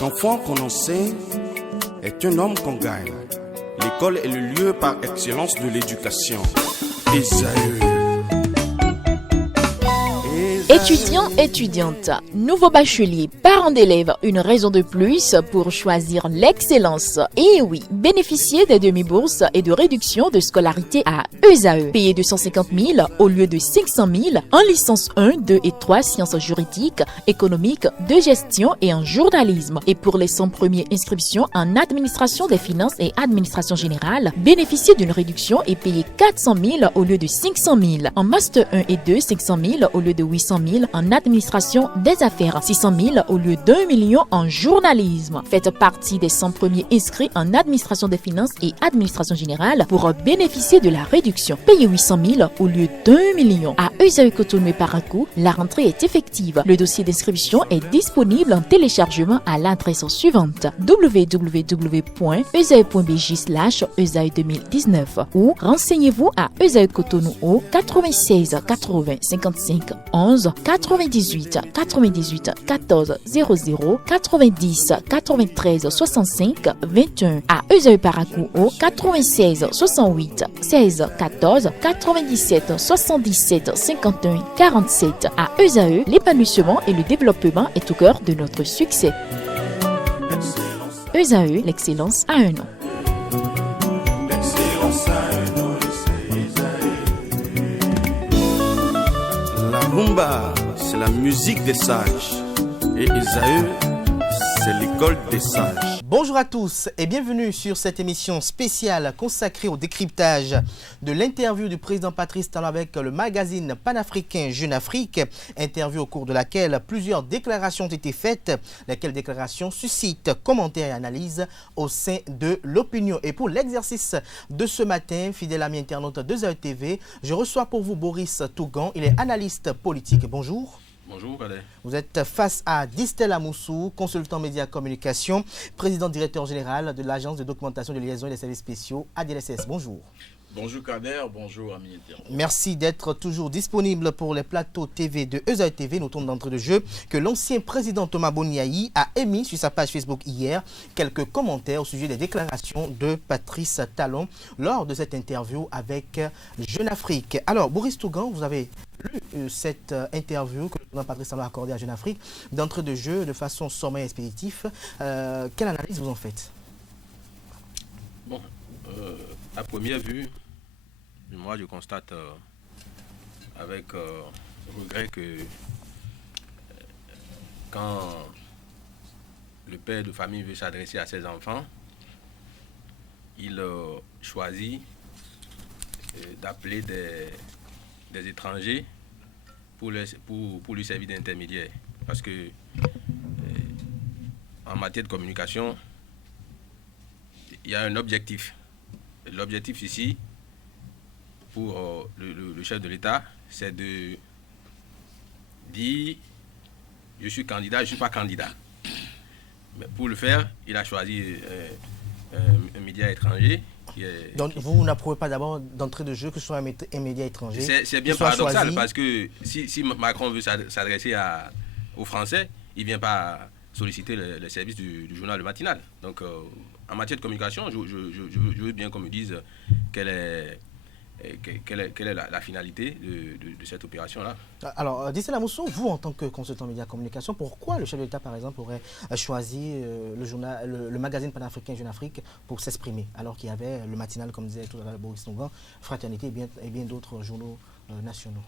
L'enfant qu'on enseigne est un homme qu'on gagne. L'école est le lieu par excellence de l'éducation. Esaü. Étudiants, étudiantes, nouveaux bacheliers, parents d'élèves, une raison de plus pour choisir l'excellence. Et oui, bénéficier des demi-bourses et de réduction de scolarité à Esaü. Payer 250 000 au lieu de 500 000 en licence 1, 2 et 3 sciences juridiques, économiques, de gestion et en journalisme. Et pour les 100 premières inscriptions en administration des finances et administration générale, bénéficier d'une réduction et payer 400 000 au lieu de 500 000. En master 1 et 2, 500 000 au lieu de 800 000 en administration des affaires, 600 000 au lieu d'1 million en journalisme. Faites partie des 100 premiers inscrits en administration des finances et administration générale pour bénéficier de la réduction. Payez 800 000 au lieu d'1 million. À Esaü Cotonou et Parakou, la rentrée est effective. Le dossier d'inscription est disponible en téléchargement à l'adresse suivante: www.esaü.bj/esaü2019 ou renseignez-vous à Esaü Cotonou au 96 80 55 11 98 98 14 00 90 93 65 21. À Esaü Parakou au 96 68 16 14 97 77 51 47. À Esaü, l'épanouissement et le développement est au cœur de notre succès. Esaü, l'excellence a un nom. La rumba, c'est la musique des sages. Et Esaü, c'est l'école des sages. Bonjour à tous et bienvenue sur cette émission spéciale consacrée au décryptage de l'interview du président Patrice Talon avec le magazine panafricain Jeune Afrique. Interview au cours de laquelle plusieurs déclarations ont été faites, lesquelles déclarations suscitent commentaires et analyses au sein de l'opinion. Et pour l'exercice de ce matin, fidèle ami internaute de Esaü TV, je reçois pour vous Boris Tougan. Il est analyste politique. Bonjour. Bonjour, Kader. Vous êtes face à Distel Amoussou, consultant média communication, président directeur général de l'agence de documentation de liaison et des services spéciaux ADLSS. Bonjour. Bonjour Kader, bonjour amis internautes. Merci d'être toujours disponible pour les plateaux TV de Esaü TV. Nous tournons d'entrée de jeu que l'ancien président Thomas Boniaï a émis sur sa page Facebook hier quelques commentaires au sujet des déclarations de Patrice Talon lors de cette interview avec Jeune Afrique. Alors, Boris Tougan, vous avez lu cette interview que le président Patrice Talon a accordée à Jeune Afrique d'entrée de jeu de façon sommaire et expéditive. Quelle analyse vous en faites? Bon, à première vue, moi je constate avec regret que quand le père de famille veut s'adresser à ses enfants, il choisit d'appeler des étrangers pour lui servir d'intermédiaire. Parce que en matière de communication, il y a un objectif. L'objectif ici, pour le chef de l'État, c'est de dire je suis candidat, je ne suis pas candidat. Mais pour le faire, il a choisi un média étranger. Donc vous n'approuvez pas d'abord d'entrée de jeu que ce soit un média étranger? C'est bien paradoxal parce que si Macron veut s'adresser aux Français, il ne vient pas solliciter le service du journal Le Matinal. Donc en matière de communication, je veux bien qu'on me dise quelle est la finalité de cette opération-là. Alors, Distel Amoussou, vous en tant que consultant média communication, pourquoi le chef de l'État, par exemple, aurait choisi le magazine panafricain Jeune Afrique pour s'exprimer, alors qu'il y avait le matinal, comme disait tout à l'heure Boris Tougan, Fraternité et bien d'autres journaux nationaux?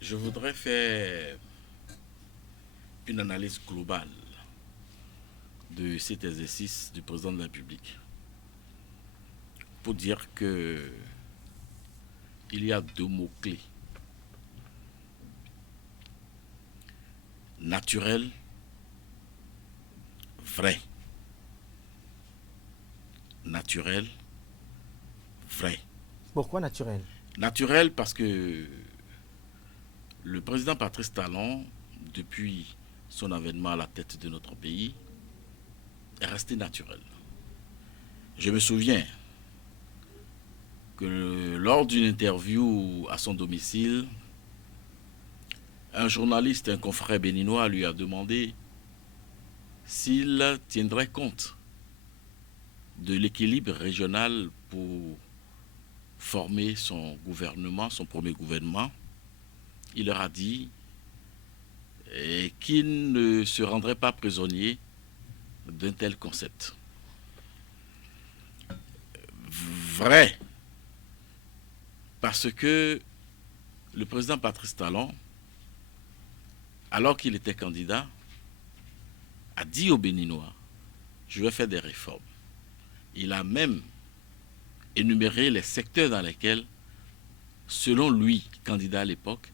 Je voudrais faire une analyse globale de cet exercice du président de la République pour dire que il y a deux mots-clés: naturel, vrai. Naturel, vrai. Pourquoi naturel? Naturel parce que le président Patrice Talon, depuis son avènement à la tête de notre pays, est resté naturel. Je me souviens que lors d'une interview à son domicile, un journaliste, un confrère béninois lui a demandé s'il tiendrait compte de l'équilibre régional pour former son gouvernement, son premier gouvernement. Il leur a dit qu'il ne se rendrait pas prisonnier d'un tel concept. Vrai, parce que le président Patrice Talon, alors qu'il était candidat, a dit aux Béninois, je vais faire des réformes. Il a même énuméré les secteurs dans lesquels, selon lui, candidat à l'époque,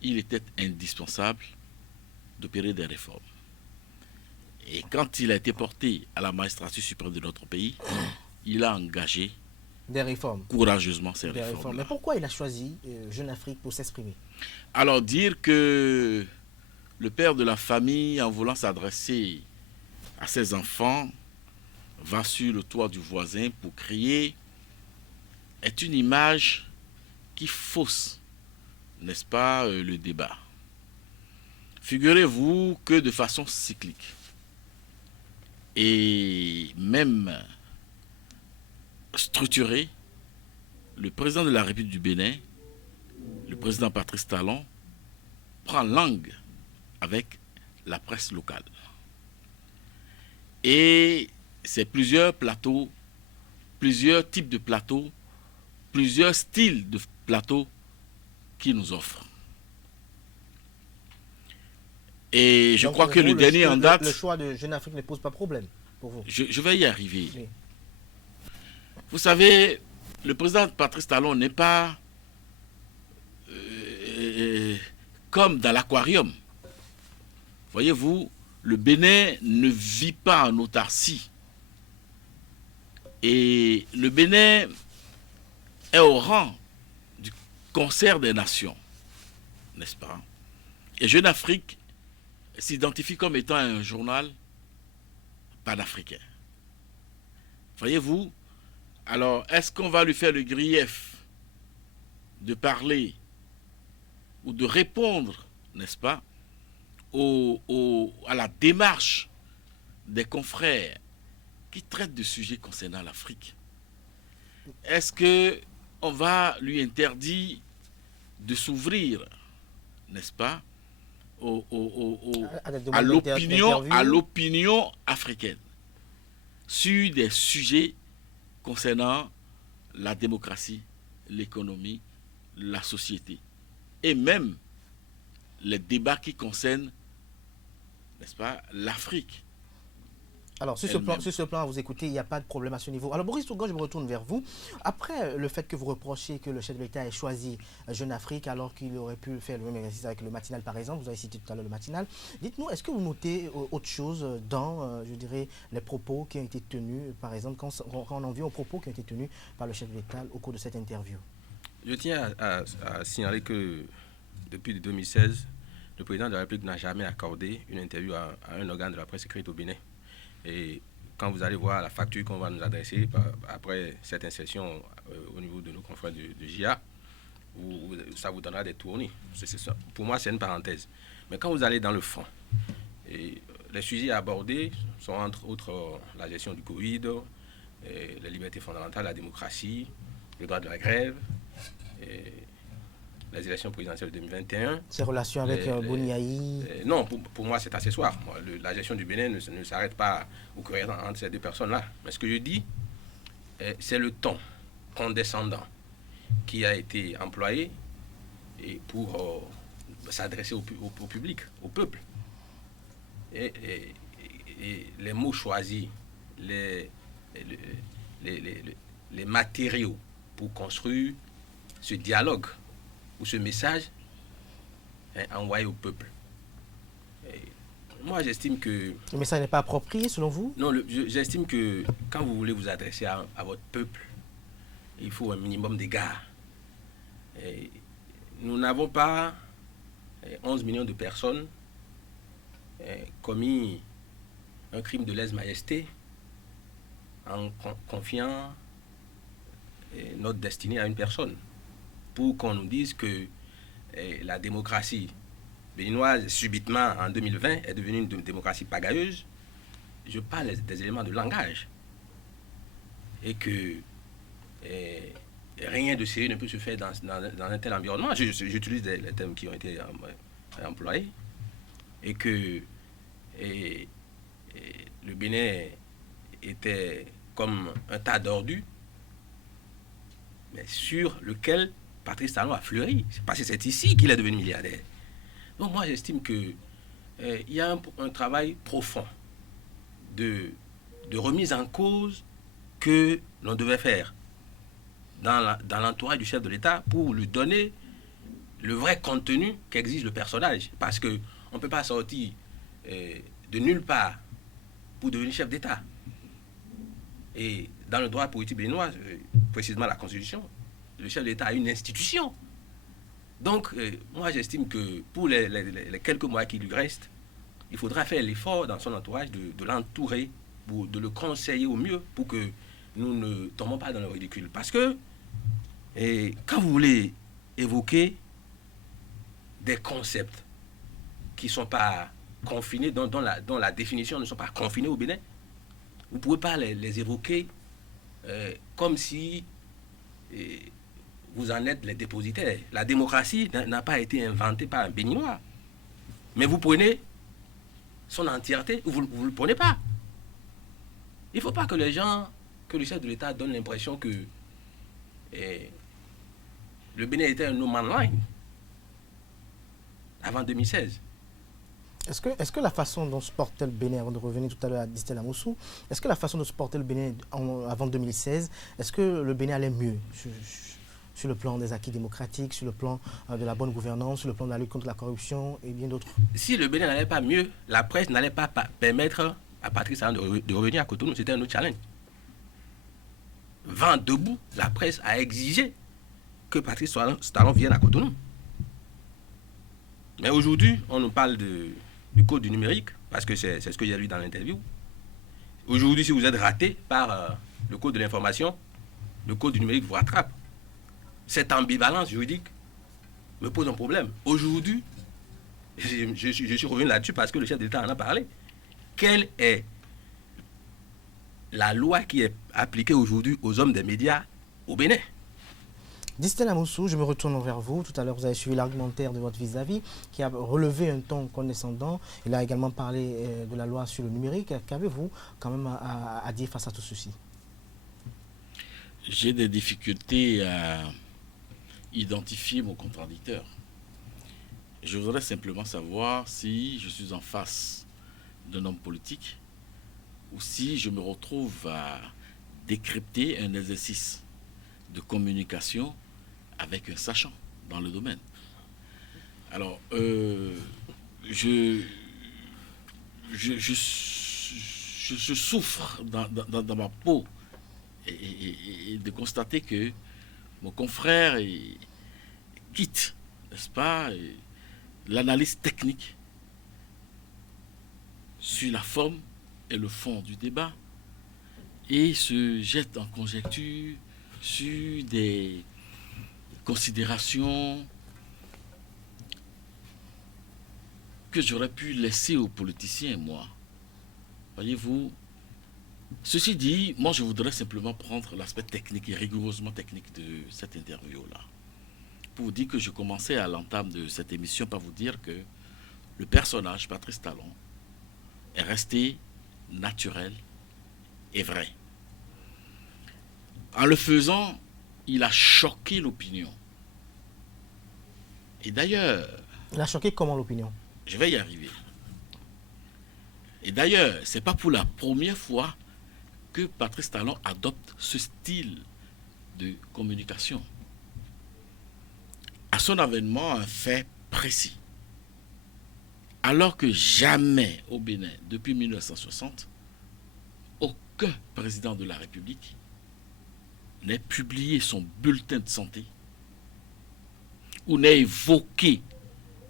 il était indispensable d'opérer des réformes. Et quand il a été porté à la magistrature suprême de notre pays, il a engagé des réformes. Courageusement ces réformes. Mais pourquoi il a choisi Jeune Afrique pour s'exprimer? Alors dire que le père de la famille, en voulant s'adresser à ses enfants, va sur le toit du voisin pour crier, est une image qui fausse, n'est-ce pas, le débat. Figurez-vous que de façon cyclique et même structurée, le président de la République du Bénin, le président Patrice Talon, prend langue avec la presse locale. Et c'est plusieurs plateaux, plusieurs types de plateaux, plusieurs styles de plateaux qui nous offrent. Et je crois que le dernier en date... Le choix de Jeune Afrique ne pose pas problème pour vous? Je vais y arriver. Oui. Vous savez, le président Patrice Talon n'est pas comme dans l'aquarium. Voyez-vous, le Bénin ne vit pas en autarcie. Et le Bénin est au rang du concert des nations, n'est-ce pas? Et Jeune Afrique s'identifie comme étant un journal panafricain. Voyez-vous? Alors, est-ce qu'on va lui faire le grief de parler ou de répondre, n'est-ce pas, à la démarche des confrères qui traitent de sujets concernant l'Afrique? Est-ce qu'on va lui interdire de s'ouvrir, n'est-ce pas, à l'opinion africaine sur des sujets concernant la démocratie, l'économie, la société et même les débats qui concernent, n'est-ce pas, l'Afrique? Alors, sur ce plan, vous écoutez, il n'y a pas de problème à ce niveau. Alors, Boris Tougan, je me retourne vers vous. Après le fait que vous reprochez que le chef de l'État ait choisi Jeune Afrique alors qu'il aurait pu faire le même exercice avec le matinal, par exemple, vous avez cité tout à l'heure le matinal, dites-nous, est-ce que vous notez autre chose dans, je dirais, les propos qui ont été tenus, par exemple, quand on en vient aux propos qui ont été tenus par le chef de l'État au cours de cette interview? Je tiens à signaler que depuis 2016, le président de la République n'a jamais accordé une interview à un organe de la presse écrite au Bénin. Et quand vous allez voir la facture qu'on va nous adresser après cette insertion au niveau de nos confrères de JA, ça vous donnera des tournis. Pour moi, c'est une parenthèse. Mais quand vous allez dans le fond, les sujets abordés sont entre autres la gestion du Covid, les libertés fondamentales, la démocratie, le droit de la grève, les élections présidentielles de 2021. Ces relations avec Boniaï? Non, pour moi, c'est accessoire. La gestion du Bénin ne s'arrête pas au courrier entre ces deux personnes-là. Mais ce que je dis, c'est le ton condescendant qui a été employé pour s'adresser au public, au peuple. Et les mots choisis, les matériaux pour construire ce dialogue ou ce message envoyé au peuple. Moi, j'estime que... Le message n'est pas approprié, selon vous? Non, j'estime que quand vous voulez vous adresser à votre peuple, il faut un minimum d'égards. Nous n'avons pas 11 millions de personnes commis un crime de lèse-majesté en confiant notre destinée à une personne. Pour qu'on nous dise que la démocratie béninoise, subitement, en 2020, est devenue une démocratie pagailleuse, je parle des éléments de langage. Et que rien de sérieux ne peut se faire dans un tel environnement. J'utilise les termes qui ont été employés. Et que le Bénin était comme un tas d'ordures, mais sur lequel Patrice Talon a fleuri. C'est parce que c'est ici qu'il est devenu milliardaire. Donc moi, j'estime qu'il y a un travail profond de remise en cause que l'on devait faire dans l'entourage du chef de l'État pour lui donner le vrai contenu qu'exige le personnage. Parce qu'on ne peut pas sortir de nulle part pour devenir chef d'État. Et dans le droit politique béninois, précisément la Constitution, le chef d'État a une institution. Donc, moi, j'estime que pour les quelques mois qui lui restent, il faudra faire l'effort dans son entourage de l'entourer, de le conseiller au mieux pour que nous ne tombons pas dans le ridicule. Parce que quand vous voulez évoquer des concepts qui ne sont pas confinés, dont la définition ne sont pas confinés au Bénin, vous ne pouvez pas les évoquer comme si vous en êtes les dépositaires. La démocratie n'a pas été inventée par un Béninois. Mais vous prenez son entièreté, ou vous ne le prenez pas. Il ne faut pas que les gens, que le chef de l'État donne l'impression que le Bénin était un no man's land avant 2016. Est-ce que la façon dont se portait le Bénin, avant de revenir tout à l'heure à Distel Amoussou, est-ce que la façon dont se portait le Bénin avant 2016, est-ce que le Bénin allait mieux sur le plan des acquis démocratiques, sur le plan de la bonne gouvernance, sur le plan de la lutte contre la corruption et bien d'autres? Si le Bénin n'allait pas mieux, la presse n'allait pas permettre à Patrice Talon de revenir à Cotonou. C'était un autre challenge. Vent debout, la presse a exigé que Patrice Talon vienne à Cotonou. Mais aujourd'hui, on nous parle du code du numérique, parce que c'est ce que j'ai lu dans l'interview. Aujourd'hui, si vous êtes raté par le code de l'information, le code du numérique vous rattrape. Cette ambivalence juridique me pose un problème. Aujourd'hui, je suis revenu là-dessus parce que le chef de l'État en a parlé. Quelle est la loi qui est appliquée aujourd'hui aux hommes des médias au Bénin? Distel Amoussou, je me retourne vers vous. Tout à l'heure, vous avez suivi l'argumentaire de votre vis-à-vis qui a relevé un ton condescendant. Il a également parlé de la loi sur le numérique. Qu'avez-vous quand même à dire face à tout ceci? J'ai des difficultés à identifier mon contradicteur. Je voudrais simplement savoir si je suis en face d'un homme politique ou si je me retrouve à décrypter un exercice de communication avec un sachant dans le domaine. Alors, je souffre dans ma peau et de constater que mon confrère quitte, n'est-ce pas, l'analyse technique sur la forme et le fond du débat et se jette en conjecture sur des considérations que j'aurais pu laisser aux politiciens, moi. Voyez-vous, ceci dit, moi je voudrais simplement prendre l'aspect technique et rigoureusement technique de cette interview-là. Pour vous dire que je commençais à l'entame de cette émission par vous dire que le personnage Patrice Talon est resté naturel et vrai. En le faisant, il a choqué l'opinion. Et d'ailleurs... Il a choqué comment l'opinion? Je vais y arriver. Et d'ailleurs, ce n'est pas pour la première fois que Patrice Talon adopte ce style de communication. À son avènement, un fait précis. Alors que jamais au Bénin, depuis 1960, aucun président de la République n'ait publié son bulletin de santé ou n'ait évoqué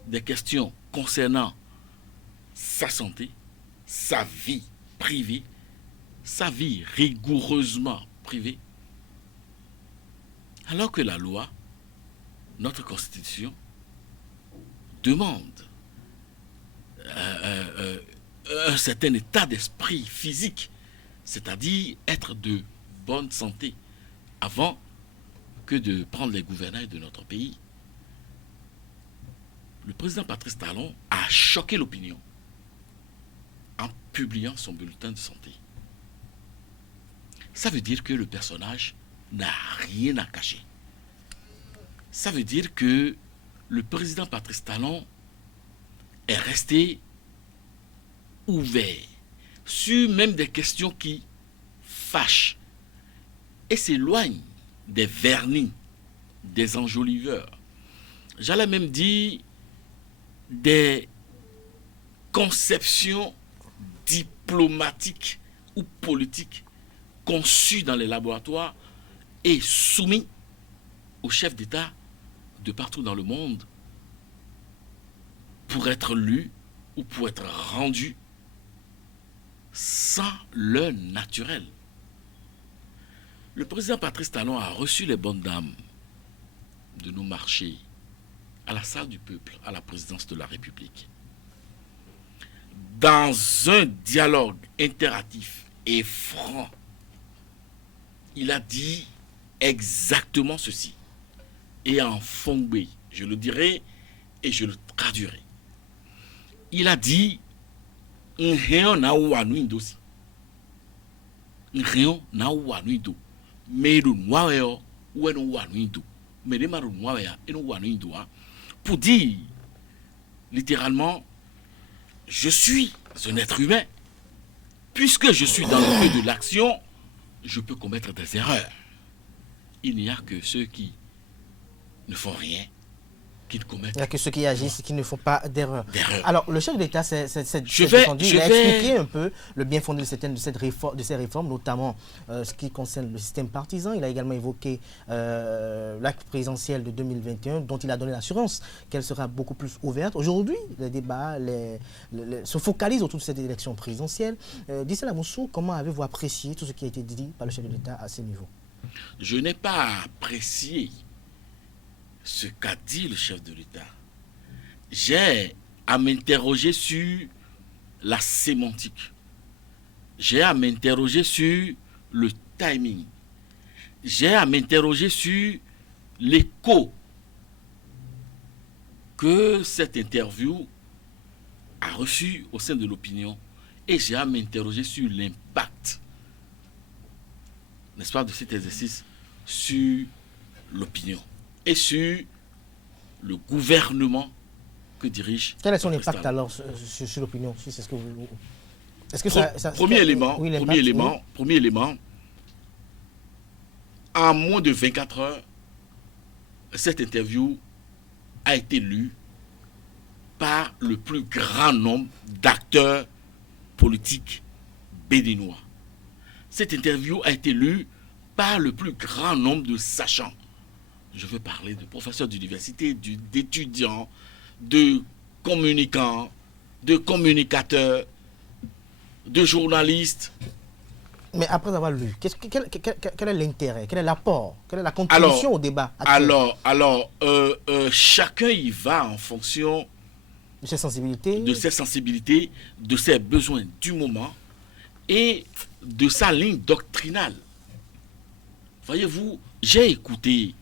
des questions concernant sa santé, sa vie privée, sa vie rigoureusement privée, alors que la loi, notre Constitution, demande un certain état d'esprit physique, c'est-à-dire être de bonne santé, avant que de prendre les gouvernails de notre pays. Le président Patrice Talon a choqué l'opinion en publiant son bulletin de santé. Ça veut dire que le personnage n'a rien à cacher. Ça veut dire que le président Patrice Talon est resté ouvert sur même des questions qui fâchent et s'éloignent des vernis, des enjoliveurs. J'allais même dire des conceptions diplomatiques ou politiques conçues dans les laboratoires et soumises aux chefs d'État de partout dans le monde pour être lus ou pour être rendus sans leur naturel. Le président Patrice Talon a reçu les bonnes dames de nos marchés à la salle du peuple, à la présidence de la République. Dans un dialogue interactif et franc, il a dit exactement ceci. Et en fongbe, je le dirai et je le traduirai. Il a dit N'réon na ouanuindo si. N'réon na ouanuindo. Meru nwaweo oueno ouanuindo. Meremaru nwawea eno ouanuindo. Pour dire littéralement, je suis un être humain. Puisque je suis dans le feu de l'action, je peux commettre des erreurs. Il n'y a que ceux qui ne font rien, qui ne commettent. Il n'y a que ceux qui agissent, qui ne font pas d'erreur. Alors, le chef de l'État il a expliqué un peu le bien fondé de ces réformes, notamment ce qui concerne le système partisan. Il a également évoqué l'acte présidentiel de 2021, dont il a donné l'assurance qu'elle sera beaucoup plus ouverte. Aujourd'hui, les débats se focalisent autour de cette élection présidentielle. Dissela Moussou, comment avez-vous apprécié tout ce qui a été dit par le chef de l'État à ce niveau? Je n'ai pas apprécié ce qu'a dit le chef de l'État. J'ai à m'interroger sur la sémantique. J'ai à m'interroger sur le timing. J'ai à m'interroger sur l'écho que cette interview a reçu au sein de l'opinion. Et j'ai à m'interroger sur l'impact, n'est-ce pas, de cet exercice sur l'opinion et sur le gouvernement que dirige. Quel est son impact alors sur l'opinion? Si c'est ce que vous... Est-ce que premier élément, en moins de 24 heures, cette interview a été lue par le plus grand nombre d'acteurs politiques béninois. Cette interview a été lue par le plus grand nombre de sachants. Je veux parler de professeurs d'université, d'étudiants, de communicants, de communicateurs, de journalistes. Mais après avoir lu, quel est l'intérêt, quel est l'apport, quelle est la contribution au débat actuel? Chacun y va en fonction de ses sensibilités, de ses besoins du moment et de sa ligne doctrinale. Voyez-vous, j'ai écouté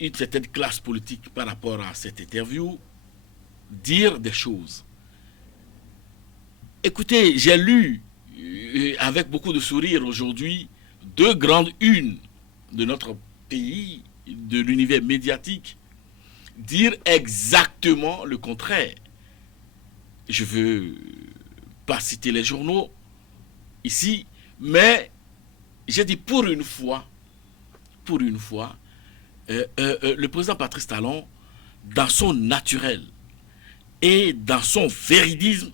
une certaine classe politique par rapport à cette interview dire des choses. Écoutez, j'ai lu avec beaucoup de sourire aujourd'hui 2 grandes unes de notre pays, de l'univers médiatique, dire exactement le contraire. Je ne veux pas citer les journaux ici, mais j'ai dit pour une fois, le président Patrice Talon, dans son naturel et dans son véridisme,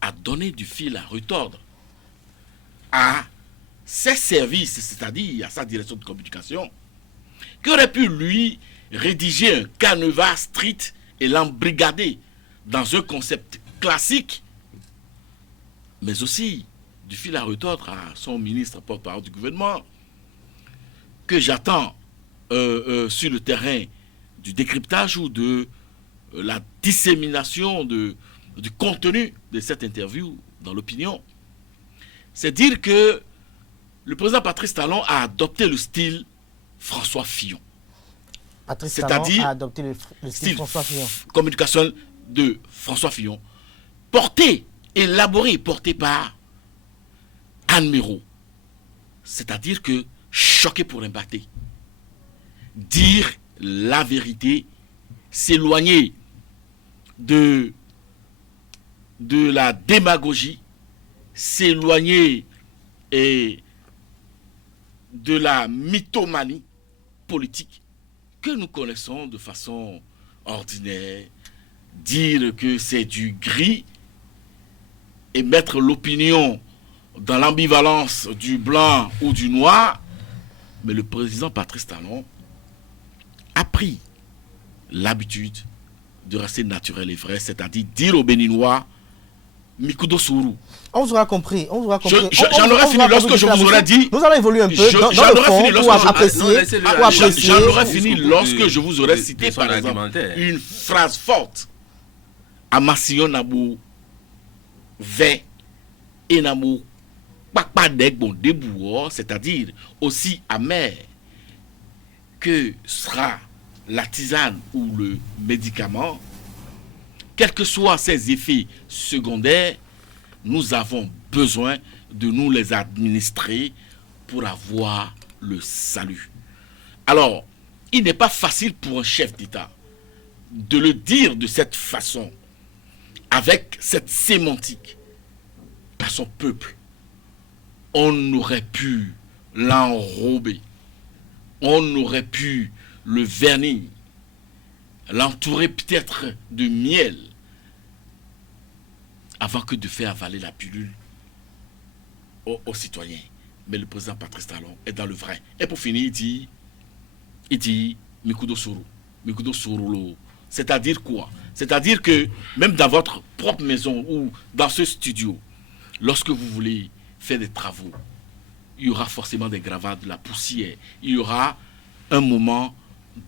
a donné du fil à retordre à ses services, c'est-à-dire à sa direction de communication, qui aurait pu lui rédiger un canevas strict et l'embrigader dans un concept classique, mais aussi du fil à retordre à son ministre porte-parole du gouvernement, que j'attends sur le terrain du décryptage ou de la dissémination du contenu de cette interview dans l'opinion, c'est dire que le président Patrice Talon a adopté le style François Fillon. Patrice Talon a adopté le style François Fillon. Communication de François Fillon, porté par Anne Miro. C'est-à-dire que choquer pour impacter. Dire la vérité, s'éloigner de la démagogie, s'éloigner de la mythomanie politique que nous connaissons de façon ordinaire, dire que c'est du gris et mettre l'opinion dans l'ambivalence du blanc ou du noir. Mais le président Patrice Talon a pris l'habitude de rester naturel et vrai, c'est-à-dire dire aux Béninois Mikudo Sourou. On vous aura compris. J'en aurais fini lorsque je vous aurais dit. Nous allons évoluer un peu dans le fond pour apprécier. J'en aurais fini lorsque je vous aurais cité par exemple une phrase forte. Amasion Nabou Ve et Nabou Pakpadek bon débouor, c'est-à-dire aussi amer que sera la tisane ou le médicament, quels que soient ses effets secondaires, nous avons besoin de nous les administrer pour avoir le salut. Alors, il n'est pas facile pour un chef d'État de le dire de cette façon, avec cette sémantique, à son peuple. On aurait pu l'enrober, on aurait pu le vernir, l'entourer peut-être de miel, avant que de faire avaler la pilule aux citoyens. Mais le président Patrice Talon est dans le vrai. Et pour finir, il dit Mikudo Sourou. C'est-à-dire quoi? C'est-à-dire que même dans votre propre maison ou dans ce studio, lorsque vous voulez faire des travaux, il y aura forcément des gravats, de la poussière. Il y aura un moment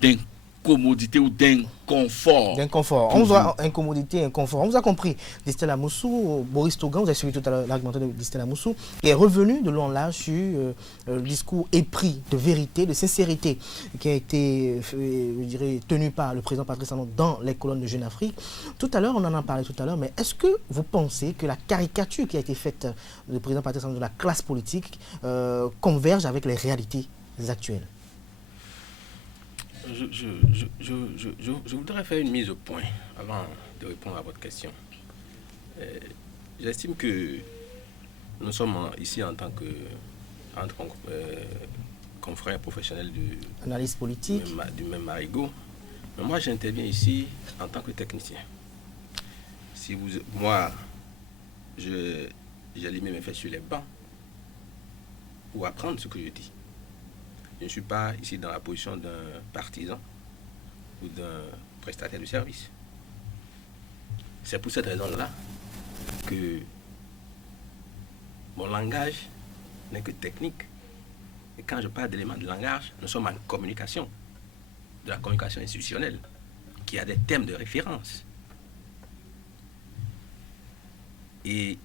d'incommodité ou d'inconfort. On vous a incommodité, inconfort. On vous a compris. Distella Moussou, Boris Togan, vous avez suivi tout à l'heure l'argumentaire de Distella Moussou, qui est revenu de long en large sur le discours épris de vérité, de sincérité, qui a été, je dirais, tenu par le président Patrice Talon dans les colonnes de Jeune Afrique. Tout à l'heure, on en a parlé tout à l'heure, mais est-ce que vous pensez que la caricature qui a été faite du président Patrice Talon de la classe politique converge avec les réalités actuelles? Je voudrais faire une mise au point avant de répondre à votre question. J'estime que nous sommes ici en tant que confrères professionnels analyse politique du même marigot. Mais moi, j'interviens ici en tant que technicien. Moi, j'ai allumé mes fesses sur les bancs pour apprendre ce que je dis. Je ne suis pas ici dans la position d'un partisan ou d'un prestataire de service. C'est pour cette raison-là que mon langage n'est que technique. Et quand je parle d'éléments de langage, nous sommes en communication, de la communication institutionnelle, qui a des thèmes de référence. Et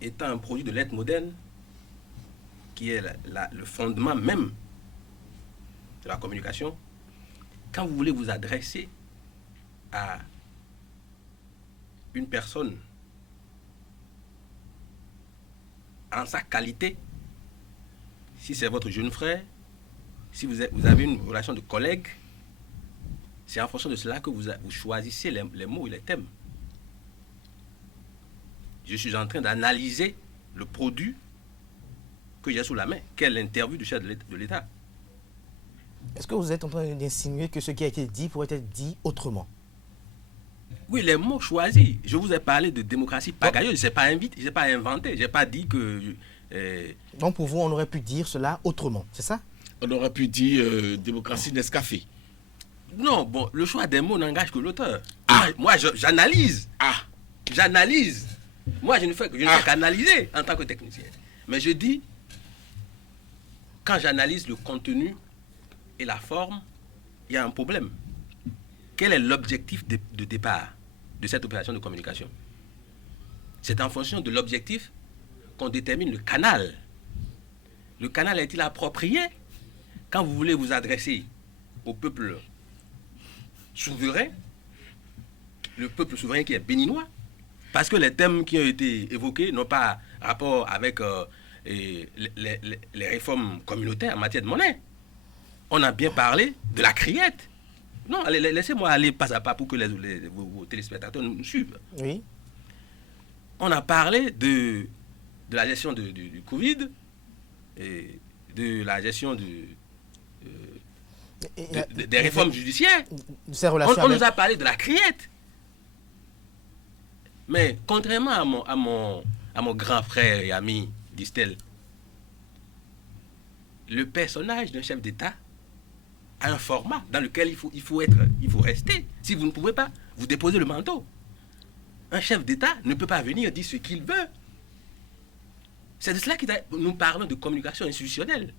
étant un produit de l'être moderne, qui est le fondement même de la communication, quand vous voulez vous adresser à une personne en sa qualité, si c'est votre jeune frère, si vous avez une relation de collègue, c'est en fonction de cela que vous choisissez les mots et les thèmes. Je suis en train d'analyser le produit que j'ai sous la main, quelle interview du chef de l'État. Est-ce que vous êtes en train d'insinuer que ce qui a été dit pourrait être dit autrement? Oui, les mots choisis. Je vous ai parlé de démocratie pagailleuse, je n'ai pas inventé, je n'ai pas dit que... Donc pour vous, on aurait pu dire cela autrement, c'est ça? On aurait pu dire démocratie Nescafé. Non, bon, le choix des mots n'engage que l'auteur. Moi, j'analyse. J'analyse. Moi, je ne fais qu'analyser en tant que technicien. Mais je dis, quand j'analyse le contenu et la forme, il y a un problème. quel est l'objectif de départ de cette opération de communication? C'est en fonction de l'objectif qu'on détermine le canal. Le canal est-il approprié quand vous voulez vous adresser au peuple souverain, le peuple souverain qui est béninois? Parce que les thèmes qui ont été évoqués n'ont pas rapport avec les réformes communautaires en matière de monnaie. On a bien parlé de la criette. Non, laissez-moi aller pas à pas pour que vos téléspectateurs nous suivent. Oui. On a parlé de la gestion du Covid et de la gestion des réformes judiciaires. On nous a parlé de la criette. Mais contrairement à mon grand frère et ami Distel, le personnage d'un chef d'État a un format dans lequel il faut rester. Si vous ne pouvez pas, vous déposez le manteau. Un chef d'État ne peut pas venir dire ce qu'il veut. C'est de cela que nous parlons de communication institutionnelle.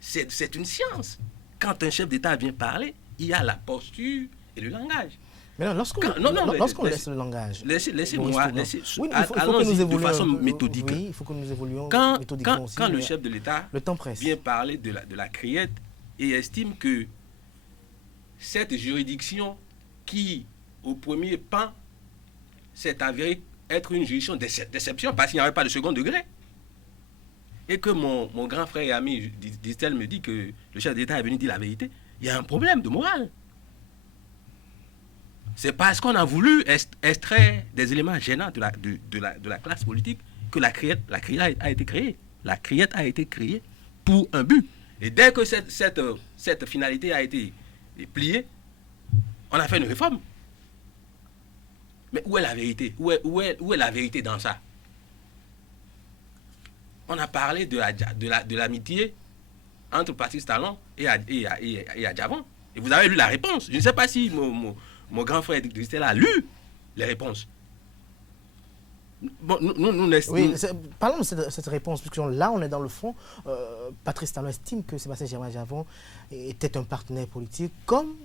C'est une science. Quand un chef d'État vient parler, il y a la posture et le langage. Mais non, lorsqu'on laisse le langage... Laissez-moi... Oui, allons-y de façon méthodique. Oui, il faut que nous évoluions méthodiquement aussi. Quand le chef de l'État vient parler de la criette et estime que cette juridiction qui, au premier pan, s'est avérée être une juridiction d'exception parce qu'il n'y avait pas de second degré, et que mon grand frère et ami Distel me dit que le chef d'État est venu dire la vérité, il y a un problème de morale. C'est parce qu'on a voulu extraire des éléments gênants de la classe politique que la criette a été créée. La criette a été créée pour un but. Et dès que cette finalité a été pliée, on a fait une réforme. Mais où est la vérité? Où est la vérité dans ça? On a parlé de l'amitié entre Patrice Talon et Adjavon. Et vous avez lu la réponse. Je ne sais pas si mon grand frère Distel a lu les réponses. Bon, parlons de cette réponse, parce que là, on est dans le fond. Patrice Talon estime que Sébastien Germain Adjavon était un partenaire politique, comme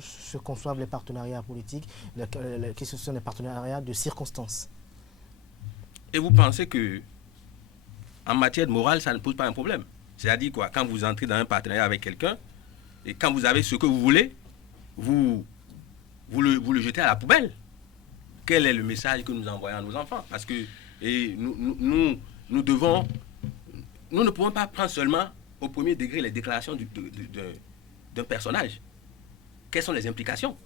se conçoivent les partenariats politiques, qui sont des partenariats de circonstances. Et vous pensez que en matière de morale, ça ne pose pas un problème? C'est-à-dire quoi? Quand vous entrez dans un partenariat avec quelqu'un, et quand vous avez ce que vous voulez, vous le jetez à la poubelle. Quel est le message que nous envoyons à nos enfants? Parce que nous ne pouvons pas prendre seulement au premier degré les déclarations d'un personnage. Quelles sont les implications?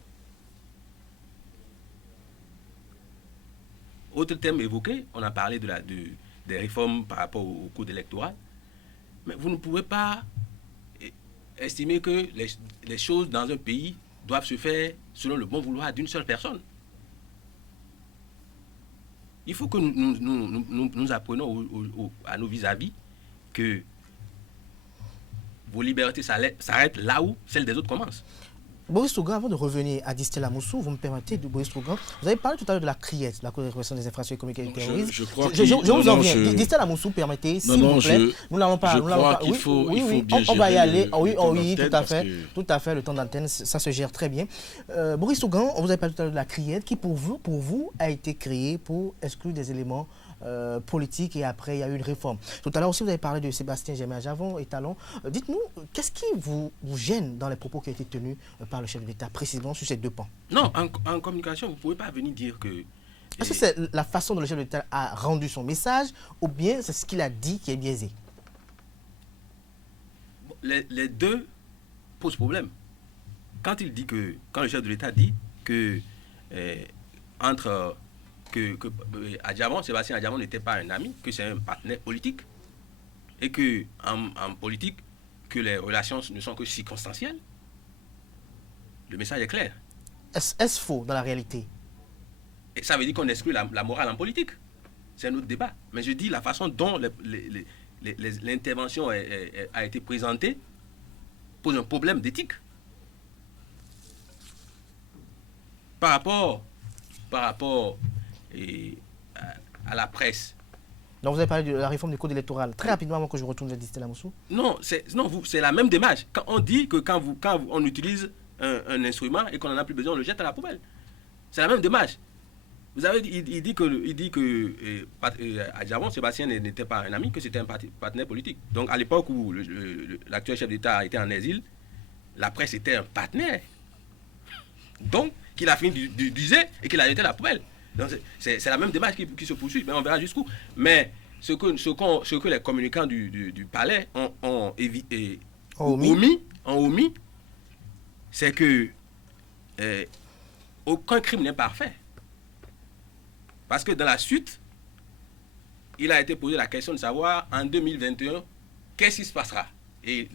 Autre thème évoqué, on a parlé des réformes par rapport au code électoral. Mais vous ne pouvez pas estimer que les choses dans un pays doivent se faire selon le bon vouloir d'une seule personne. Il faut que nous apprenions à nos vis-à-vis que vos libertés s'arrêtent là où celles des autres commencent. Boris Tougan, avant de revenir à Distel Amoussou, vous me permettez, Boris Tougan, vous avez parlé tout à l'heure de la CRIET, la Coordination des infractions économiques et terroristes. Je crois je vous en viens. Distel Amoussou, permettez, s'il vous plaît. Nous n'allons pas. Je crois qu'il faut bien on va y aller. Oui, tout à fait. Le temps d'antenne, ça se gère très bien. Boris Tougan, vous avez parlé tout à l'heure de la CRIET, qui pour vous a été créée pour exclure des éléments politique, et après il y a eu une réforme. Tout à l'heure aussi vous avez parlé de Sébastien Germain Adjavon et Talon. Dites-nous, qu'est-ce qui vous gêne dans les propos qui ont été tenus par le chef de l'État, précisément sur ces deux pans? Non, en communication, vous ne pouvez pas venir dire que... Est-ce que c'est la façon dont le chef de l'État a rendu son message, ou bien c'est ce qu'il a dit qui est biaisé? Les deux posent problème. Quand le chef de l'État dit que Sébastien Adjavon n'était pas un ami, que c'est un partenaire politique, et que en politique, que les relations ne sont que circonstancielles, le message est clair. Est-ce faux dans la réalité? Et ça veut dire qu'on exclut la morale en politique. C'est un autre débat. Mais je dis la façon dont l'intervention a été présentée pose un problème d'éthique. Par rapport à la presse. Donc vous avez parlé de la réforme du code électoral. Très rapidement avant que je retourne vers Distel Amoussou. Non, c'est la même démarche. Quand on dit que quand on utilise un instrument et qu'on n'en a plus besoin, on le jette à la poubelle. C'est la même démarche. Vous avez dit, il dit que Adjavon, Sébastien n'était pas un ami, que c'était un partenaire politique. Donc à l'époque où l'actuel chef d'État était en exil, la presse était un partenaire. Donc qu'il a fini d'user et qu'il a jeté à la poubelle. Donc c'est la même démarche qui se poursuit, mais on verra jusqu'où. Mais ce que les communicants du palais ont omis, c'est que aucun crime n'est parfait. Parce que dans la suite, il a été posé la question de savoir en 2021, qu'est-ce qui se passera. Et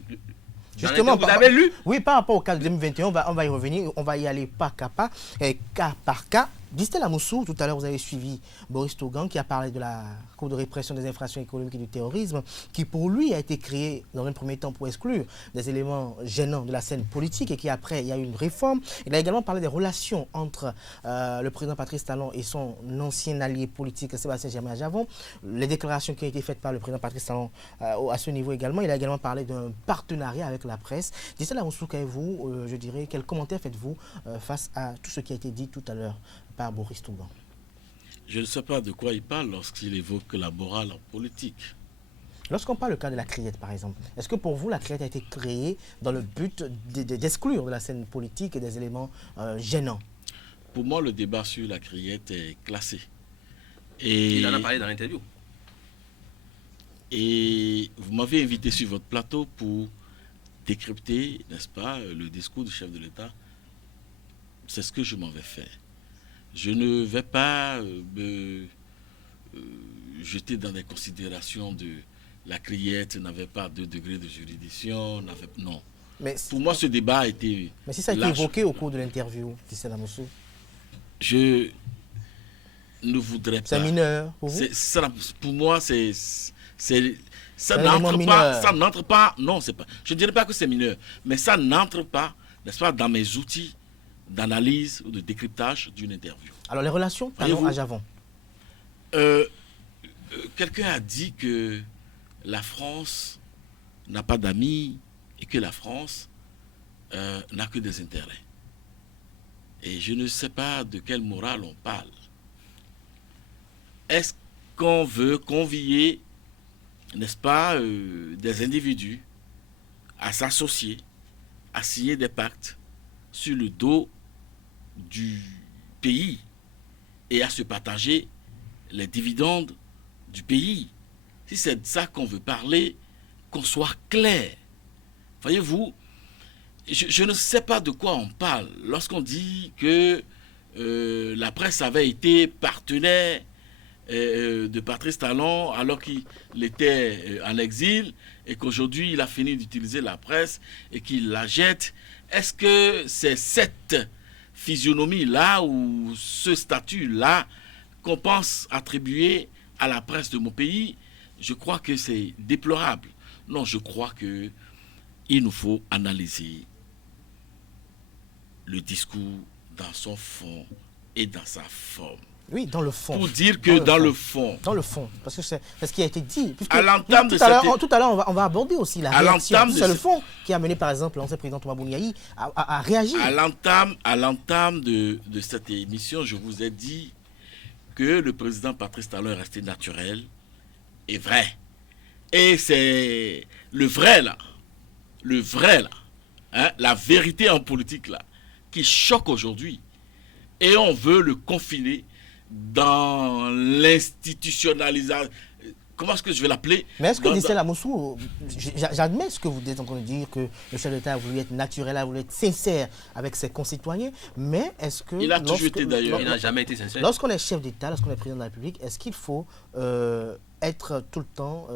justement, vous avez lu? Oui, par rapport au cas de 2021, on va y revenir, on va y aller pas cas par cas. Distel Amoussou, tout à l'heure, vous avez suivi Boris Tougan qui a parlé de la Cour de répression des infractions économiques et du terrorisme, qui pour lui a été créée dans un premier temps pour exclure des éléments gênants de la scène politique et qui après, il y a eu une réforme. Il a également parlé des relations entre le président Patrice Talon et son ancien allié politique Sébastien Germain Adjavon, les déclarations qui ont été faites par le président Patrice Talon à ce niveau également. Il a également parlé d'un partenariat avec la presse. Distel Amoussou, je dirais, quel commentaire faites-vous face à tout ce qui a été dit tout à l'heure par Boris Tougan? Je ne sais pas de quoi il parle lorsqu'il évoque la morale en politique. Lorsqu'on parle du cas de la criette, par exemple, est-ce que pour vous, la criette a été créée dans le but d'exclure de la scène politique des éléments gênants? Pour moi, le débat sur la criette est classé. Et il en a parlé dans l'interview. Et vous m'avez invité sur votre plateau pour décrypter, n'est-ce pas, le discours du chef de l'État. C'est ce que je m'en vais faire. Je ne vais pas me jeter dans des considérations de la criette n'avait pas 2 degrés de juridiction, non. Mais pour moi, ce débat a été... Mais si ça a été évoqué au cours de l'interview, Distel Amoussou. Je ne voudrais pas... C'est mineur pour vous? Pour moi, ça n'entre pas... Non, c'est pas... Je ne dirais pas que c'est mineur, mais ça n'entre pas, n'est-ce pas, dans mes outils d'analyse ou de décryptage d'une interview. Alors, les relations Talon-Adjavon. Quelqu'un a dit que la France n'a pas d'amis et que la France n'a que des intérêts. Et je ne sais pas de quelle morale on parle. Est-ce qu'on veut convier, n'est-ce pas, des individus à s'associer, à signer des pactes sur le dos du pays et à se partager les dividendes du pays? Si c'est de ça qu'on veut parler, qu'on soit clair. Voyez-vous, je ne sais pas de quoi on parle lorsqu'on dit que la presse avait été partenaire de Patrice Talon alors qu'il était en exil et qu'aujourd'hui il a fini d'utiliser la presse et qu'il la jette. Est-ce que c'est cette physionomie-là ou ce statut-là qu'on pense attribuer à la presse de mon pays? Je crois que c'est déplorable. Non, je crois qu'il nous faut analyser le discours dans son fond et dans sa forme. Oui, dans le fond. Pour dire que dans le fond. Dans le fond, parce que c'est ce qui a été dit. À l'entame de tout à l'heure, on va aborder aussi la réaction. C'est le fond qui a mené, par exemple, l'ancien président Thomas Bouniaï à réagir. À l'entame de cette émission, je vous ai dit que le président Patrice Talon est resté naturel et vrai. Et c'est le vrai là, hein, la vérité en politique là, qui choque aujourd'hui. Et on veut le confiner dans l'institutionnalisation. Comment est-ce que je vais l'appeler? Mais est-ce que Distel Amoussou, j'admets ce que vous êtes en train de dire, que le chef d'État a voulu être naturel, a voulu être sincère avec ses concitoyens, mais est-ce que... Il a toujours été d'ailleurs. Il n'a jamais été sincère. Lorsqu'on est chef d'État, lorsqu'on est président de la République, est-ce qu'il faut être tout le temps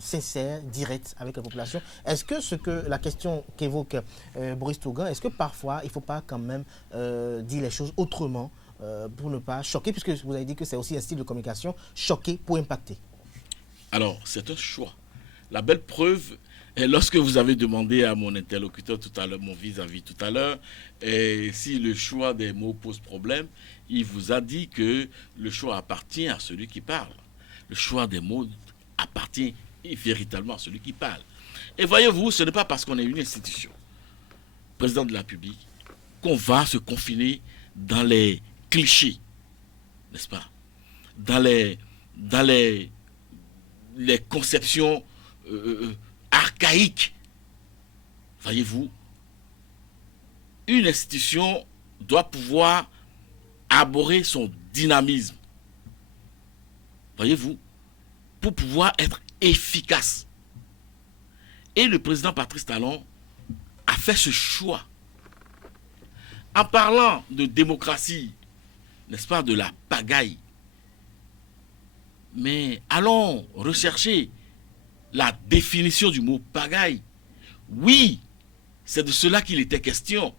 sincère, direct avec la population? Est-ce que la question qu'évoque Boris Tougan, est-ce que parfois il ne faut pas quand même dire les choses autrement pour ne pas choquer, puisque vous avez dit que c'est aussi un style de communication, choquer pour impacter? Alors, c'est un choix. La belle preuve est lorsque vous avez demandé à mon interlocuteur tout à l'heure, mon vis-à-vis tout à l'heure, si le choix des mots pose problème, il vous a dit que le choix appartient à celui qui parle. Le choix des mots appartient véritablement à celui qui parle. Et voyez-vous, ce n'est pas parce qu'on est une institution, président de la République, qu'on va se confiner dans les clichés, n'est-ce pas? Dans les conceptions archaïques. Voyez-vous, une institution doit pouvoir arborer son dynamisme. Voyez-vous, pour pouvoir être efficace. Et le président Patrice Talon a fait ce choix. En parlant de démocratie, n'est-ce pas, de la pagaille. Mais allons rechercher la définition du mot pagaille. Oui, c'est de cela qu'il était question.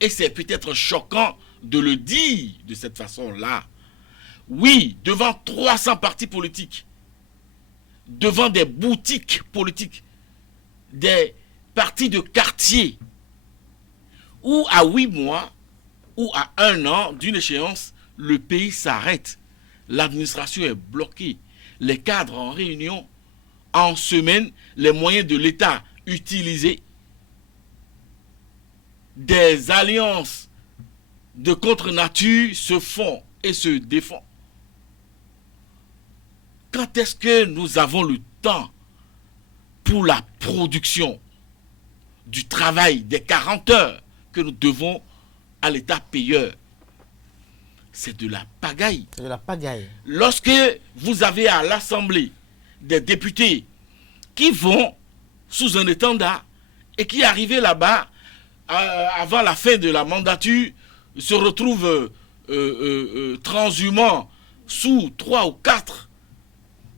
Et c'est peut-être choquant de le dire de cette façon-là. Oui, devant 300 partis politiques, devant des boutiques politiques, des partis de quartier, où à 8 mois, ou à 1 an d'une échéance, le pays s'arrête. L'administration est bloquée. Les cadres en réunion, en semaine, les moyens de l'État utilisés, des alliances de contre-nature se font et se défont. Quand est-ce que nous avons le temps pour la production du travail des 40 heures que nous devons à l'État payeur? C'est de la pagaille. C'est de la pagaille. Lorsque vous avez à l'Assemblée des députés qui vont sous un étendard et qui arrivent là-bas avant la fin de la mandature se retrouvent transhumants sous 3 ou 4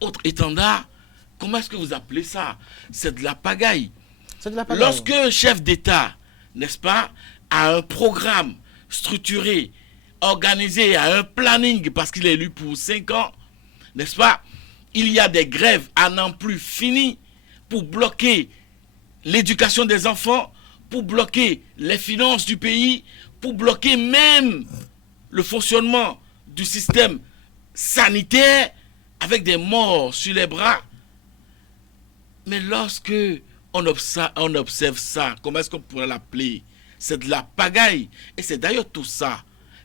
autres étendards, comment est-ce que vous appelez ça? C'est de la pagaille. C'est de la pagaille. Lorsque un chef d'État, n'est-ce pas, a un programme structuré, organisé, a un planning parce qu'il est élu pour 5 ans, n'est-ce pas, il y a des grèves à n'en plus fini pour bloquer l'éducation des enfants, pour bloquer les finances du pays, pour bloquer même le fonctionnement du système sanitaire avec des morts sur les bras. Mais lorsque on observe ça, comment est-ce qu'on pourrait l'appeler? C'est de la pagaille. Et c'est d'ailleurs tout ça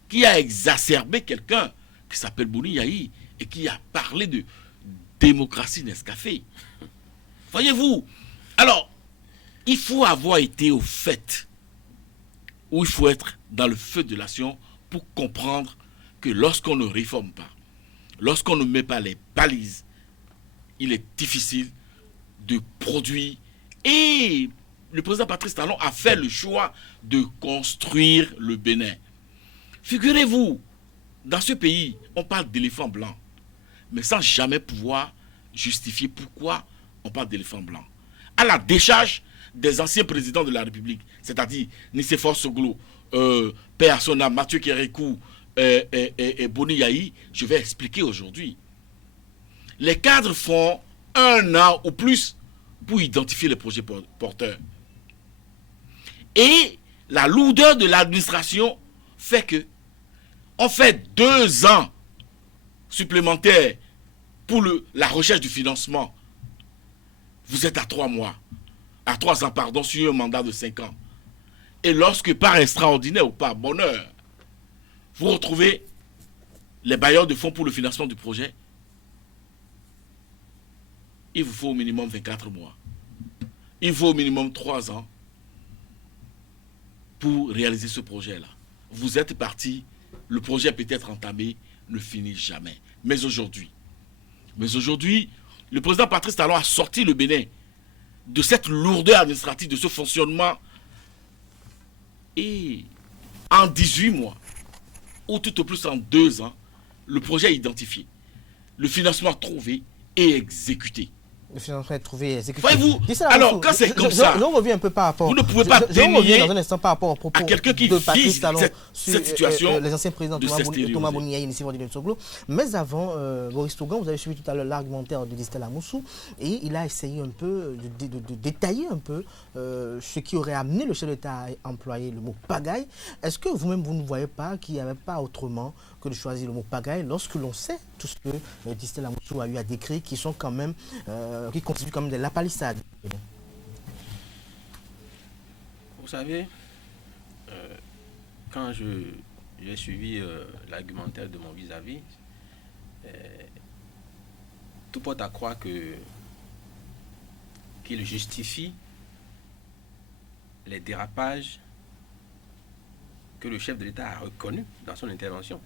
qui a exacerbé quelqu'un qui s'appelle Boni Yahi et qui a parlé de démocratie Nescafé. Voyez-vous? Alors, il faut avoir été au fait, ou il faut être dans le feu de l'action pour comprendre que lorsqu'on ne réforme pas, lorsqu'on ne met pas les balises, il est difficile de produire. Et le président Patrice Talon a fait le choix de construire le Bénin. Figurez-vous, dans ce pays, on parle d'éléphant blanc, mais sans jamais pouvoir justifier pourquoi on parle d'éléphant blanc. À la décharge des anciens présidents de la République, c'est-à-dire Nicéphore Soglo, Père Assona, Mathieu Kérékou et Boni Yahi, je vais expliquer aujourd'hui. Les cadres font 1 an ou plus pour identifier les projets porteurs. Et la lourdeur de l'administration fait que on fait 2 ans supplémentaires pour la recherche du financement. Vous êtes à 3 mois. À 3 ans, pardon, sur un mandat de 5 ans. Et lorsque par extraordinaire ou par bonheur, vous retrouvez les bailleurs de fonds pour le financement du projet, il vous faut au minimum 24 mois. Il faut au minimum 3 ans pour réaliser ce projet-là. Vous êtes parti, le projet peut être entamé, ne finit jamais. Mais aujourd'hui, le président Patrice Talon a sorti le Bénin de cette lourdeur administrative, de ce fonctionnement. Et en 18 mois, ou tout au plus en 2 ans, le projet est identifié, le financement trouvé et exécuté. Le financement est trouvé et exécuté. Voyez-vous, alors quand c'est comme ça, je reviens un peu par rapport. Vous ne pouvez pas dénier dans un instant par rapport au propos à quelqu'un qui de Patrice vise Talon cette situation les anciens présidents de Thomas Boni Yahi et Nicéphore Soglo. Mais avant, Boris Tougan, vous avez suivi tout à l'heure l'argumentaire de Distel Amoussou et il a essayé un peu de détailler un peu ce qui aurait amené le chef d'État à employer le mot pagaille. Est-ce que vous-même vous ne voyez pas qu'il n'y avait pas autrement que de choisir le mot pagaille lorsque l'on sait tout ce que Distel Amoussou a eu à décrire, qui sont quand même qui constituent quand même des lapalissades? Vous savez, quand j'ai suivi l'argumentaire de mon vis-à-vis, tout porte à croire qu'il justifie les dérapages que le chef de l'État a reconnus dans son intervention.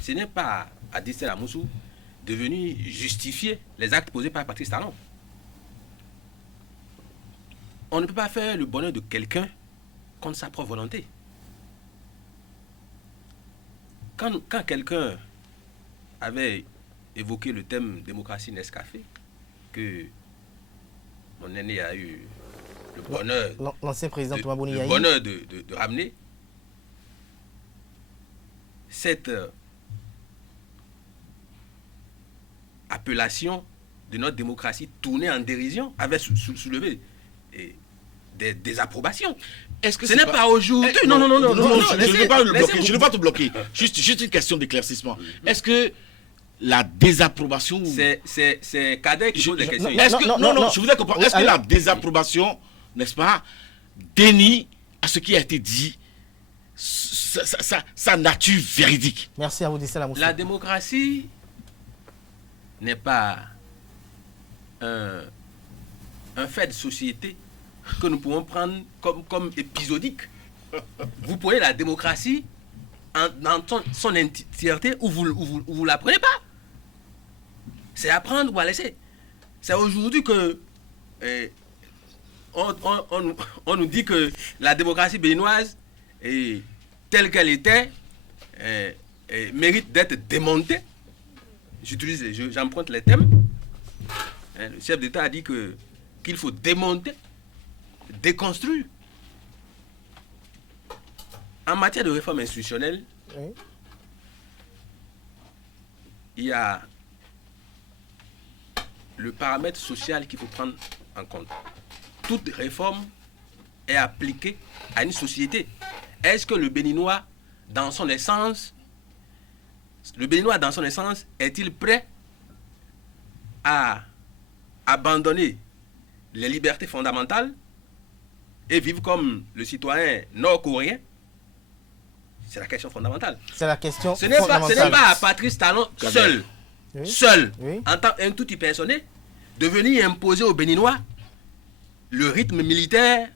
Ce n'est pas à Distel Amoussou de venir justifier les actes posés par Patrice Talon. On ne peut pas faire le bonheur de quelqu'un contre sa propre volonté. Quand quelqu'un avait évoqué le thème démocratie Nescafé, que mon aîné a eu le bonheur, l'ancien président Thomas Boni le bonheur de ramener, cette appellation de notre démocratie tournée en dérision avait soulevé des désapprobations. Est-ce que ce n'est pas aujourd'hui? Non, je ne veux pas te bloquer. Juste une question d'éclaircissement. Est-ce que la désapprobation... C'est Cadet qui pose des questions. Non, je voudrais comprendre. Est-ce que la désapprobation, n'est-ce pas, dénie à ce qui a été dit sa nature véridique? Merci à vous, Distel Amoussou. La démocratie n'est pas un fait de société que nous pouvons prendre comme épisodique. Vous prenez la démocratie dans son entièreté ou vous la prenez pas. C'est à prendre ou à laisser. C'est aujourd'hui que on nous dit que la démocratie béninoise, telle qu'elle était, mérite d'être démontée. J'emprunte les thèmes. Le chef d'État a dit qu'il faut démonter, déconstruire. En matière de réforme institutionnelle, oui, il y a le paramètre social qu'il faut prendre en compte. Toute réforme est appliquée à une société. Est-ce que le Béninois, dans son essence, est-il prêt à abandonner les libertés fondamentales et vivre comme le citoyen nord-coréen? C'est la question fondamentale. C'est la question Ce n'est pas à Patrice Talon seul, oui, en tant qu'un tout petit personné, de venir imposer aux Béninois le rythme militaire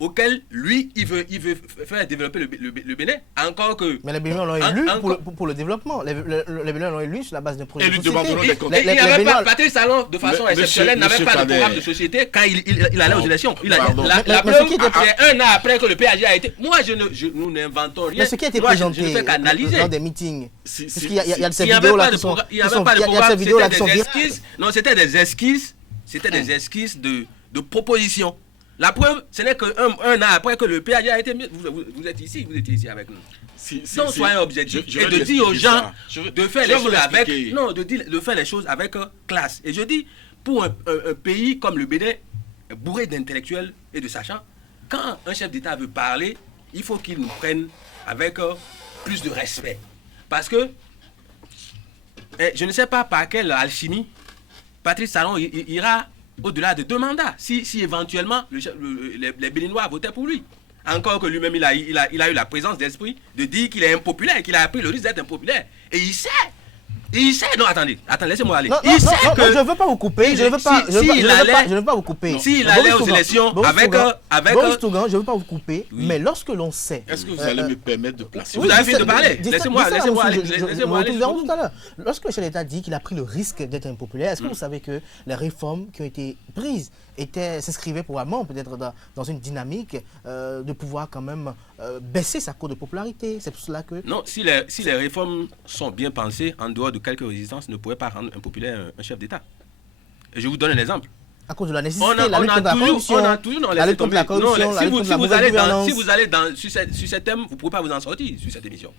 auquel lui, il veut faire développer le Bénin. Encore que... Mais les Béninois l'ont élu pour le développement. Les Béninois l'ont élu sur la base d'un projet de société. Il n'y avait pas... Patrice Talon, de façon exceptionnelle, n'avait pas de programme de société quand il allait aux élections. La preuve, c'est un an après que le PAG a été... Moi, nous n'inventons rien. Mais ce qui a été présenté dans des meetings, parce qu'il y a ces vidéos-là qui sont... Il n'y avait pas de programme, non, c'était des esquisses. C'était des esquisses de propositions. La preuve, ce n'est qu'un an après que le PAG a été mis. Vous étiez ici avec nous. Donc soyez objectifs et de dire aux gens de faire les choses avec... Non, de faire les choses avec classe. Et je dis, pour un pays comme le Bénin, bourré d'intellectuels et de sachants, quand un chef d'État veut parler, il faut qu'il nous prenne avec plus de respect. Parce que, je ne sais pas par quelle alchimie, Patrice Talon ira au-delà de 2 mandats, si éventuellement les Béninois votaient pour lui. Encore que lui-même, il a eu la présence d'esprit de dire qu'il est impopulaire, qu'il a pris le risque d'être impopulaire. Et il sait, non, attendez, laissez-moi aller. Il sait que... je ne veux pas vous couper, je ne veux pas vous couper. S'il allait aux élections avec... Boris Tougan, je ne veux pas vous couper, mais lorsque l'on sait... Est-ce que vous allez me permettre de placer... Vous avez fini de parler, laissez-moi aller. Tout à l'heure. Lorsque le chef d'État dit qu'il a pris le risque d'être impopulaire, est-ce que vous savez que les réformes qui ont été prises s'inscrivaient probablement peut-être dans une dynamique de pouvoir quand même baisser sa cote de popularité? C'est pour cela que... Non, si les réformes sont bien pensées, en dehors de quelques résistances, ne pourraient pas rendre impopulaire un chef d'État. Et je vous donne un exemple. À cause de la nécessité, la lutte contre la corruption, la lutte contre la corruption, la lutte contre la mauvaise gouvernance. Si vous allez sur ce thème, vous ne pourrez pas vous en sortir sur cette émission.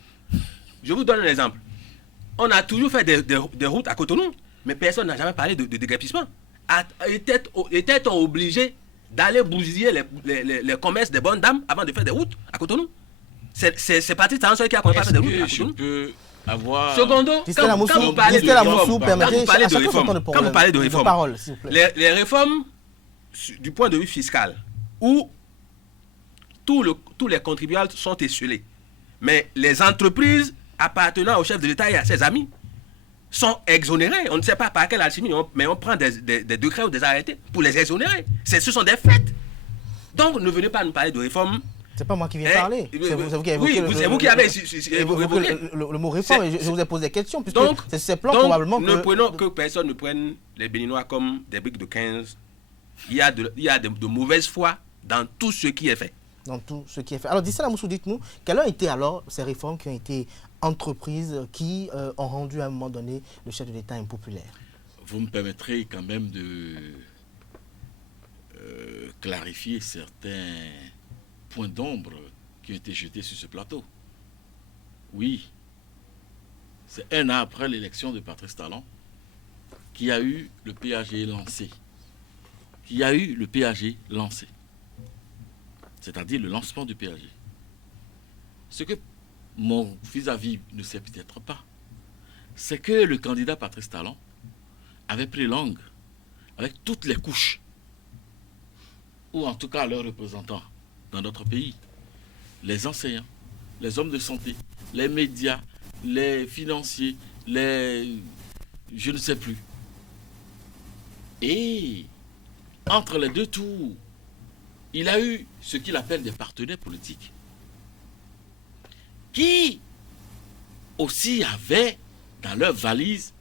Je vous donne un exemple. On a toujours fait des routes à Cotonou, mais personne n'a jamais parlé de déguerpissement. Était-on obligé d'aller bousiller les commerces des bonnes dames avant de faire des routes à Cotonou? C'est Patrice Talon qui a pas fait des routes à Cotonou. Secondo, quand vous parlez de réforme, les réformes du point de vue fiscal, où tous les contribuables sont esselés, Mais les entreprises appartenant au chef de l'État et à ses amis sont exonérées. On ne sait pas par quelle alchimie, mais on prend des décrets ou des arrêtés pour les exonérer. Ce sont des faits. Donc, ne venez pas nous parler de réforme. C'est pas moi qui viens parler. C'est vous qui avez évoqué c'est vous qui avez évoqué le mot réforme. Et je vous ai posé des questions. Puisque Donc, c'est ces plans probablement que personne ne prenne les Béninois comme des briques de 15. Il y a de mauvaise foi dans tout ce qui est fait. Dans tout ce qui est fait. Alors, Dissel Amoussou, dites-nous, quelles ont été alors ces réformes qui ont été entreprises, qui ont rendu à un moment donné le chef de l'État impopulaire? Vous me permettrez quand même de clarifier certains points d'ombre qui ont été jetés sur ce plateau. Oui, c'est un an après l'élection de Patrice Talon qu'il y a eu le PAG lancé. C'est-à-dire le lancement du PAG. Ce que mon vis-à-vis ne sait peut-être pas, c'est que le candidat Patrice Talon avait pris langue avec toutes les couches, ou en tout cas leurs représentants dans notre pays, les enseignants, les hommes de santé, les médias, les financiers, je ne sais plus. Et entre les deux tours, il a eu ce qu'il appelle des partenaires politiques qui aussi avaient dans leur valise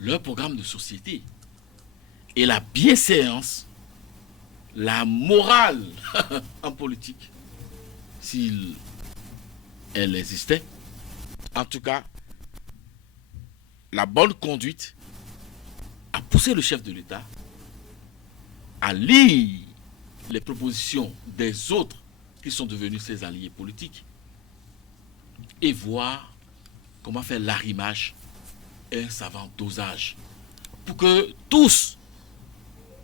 leur programme de société. Et la bienséance, la morale en politique, si elle existait, en tout cas, la bonne conduite a poussé le chef de l'État à lire les propositions des autres qui sont devenus ses alliés politiques et voir comment faire l'arrimage et un savant dosage pour que tous,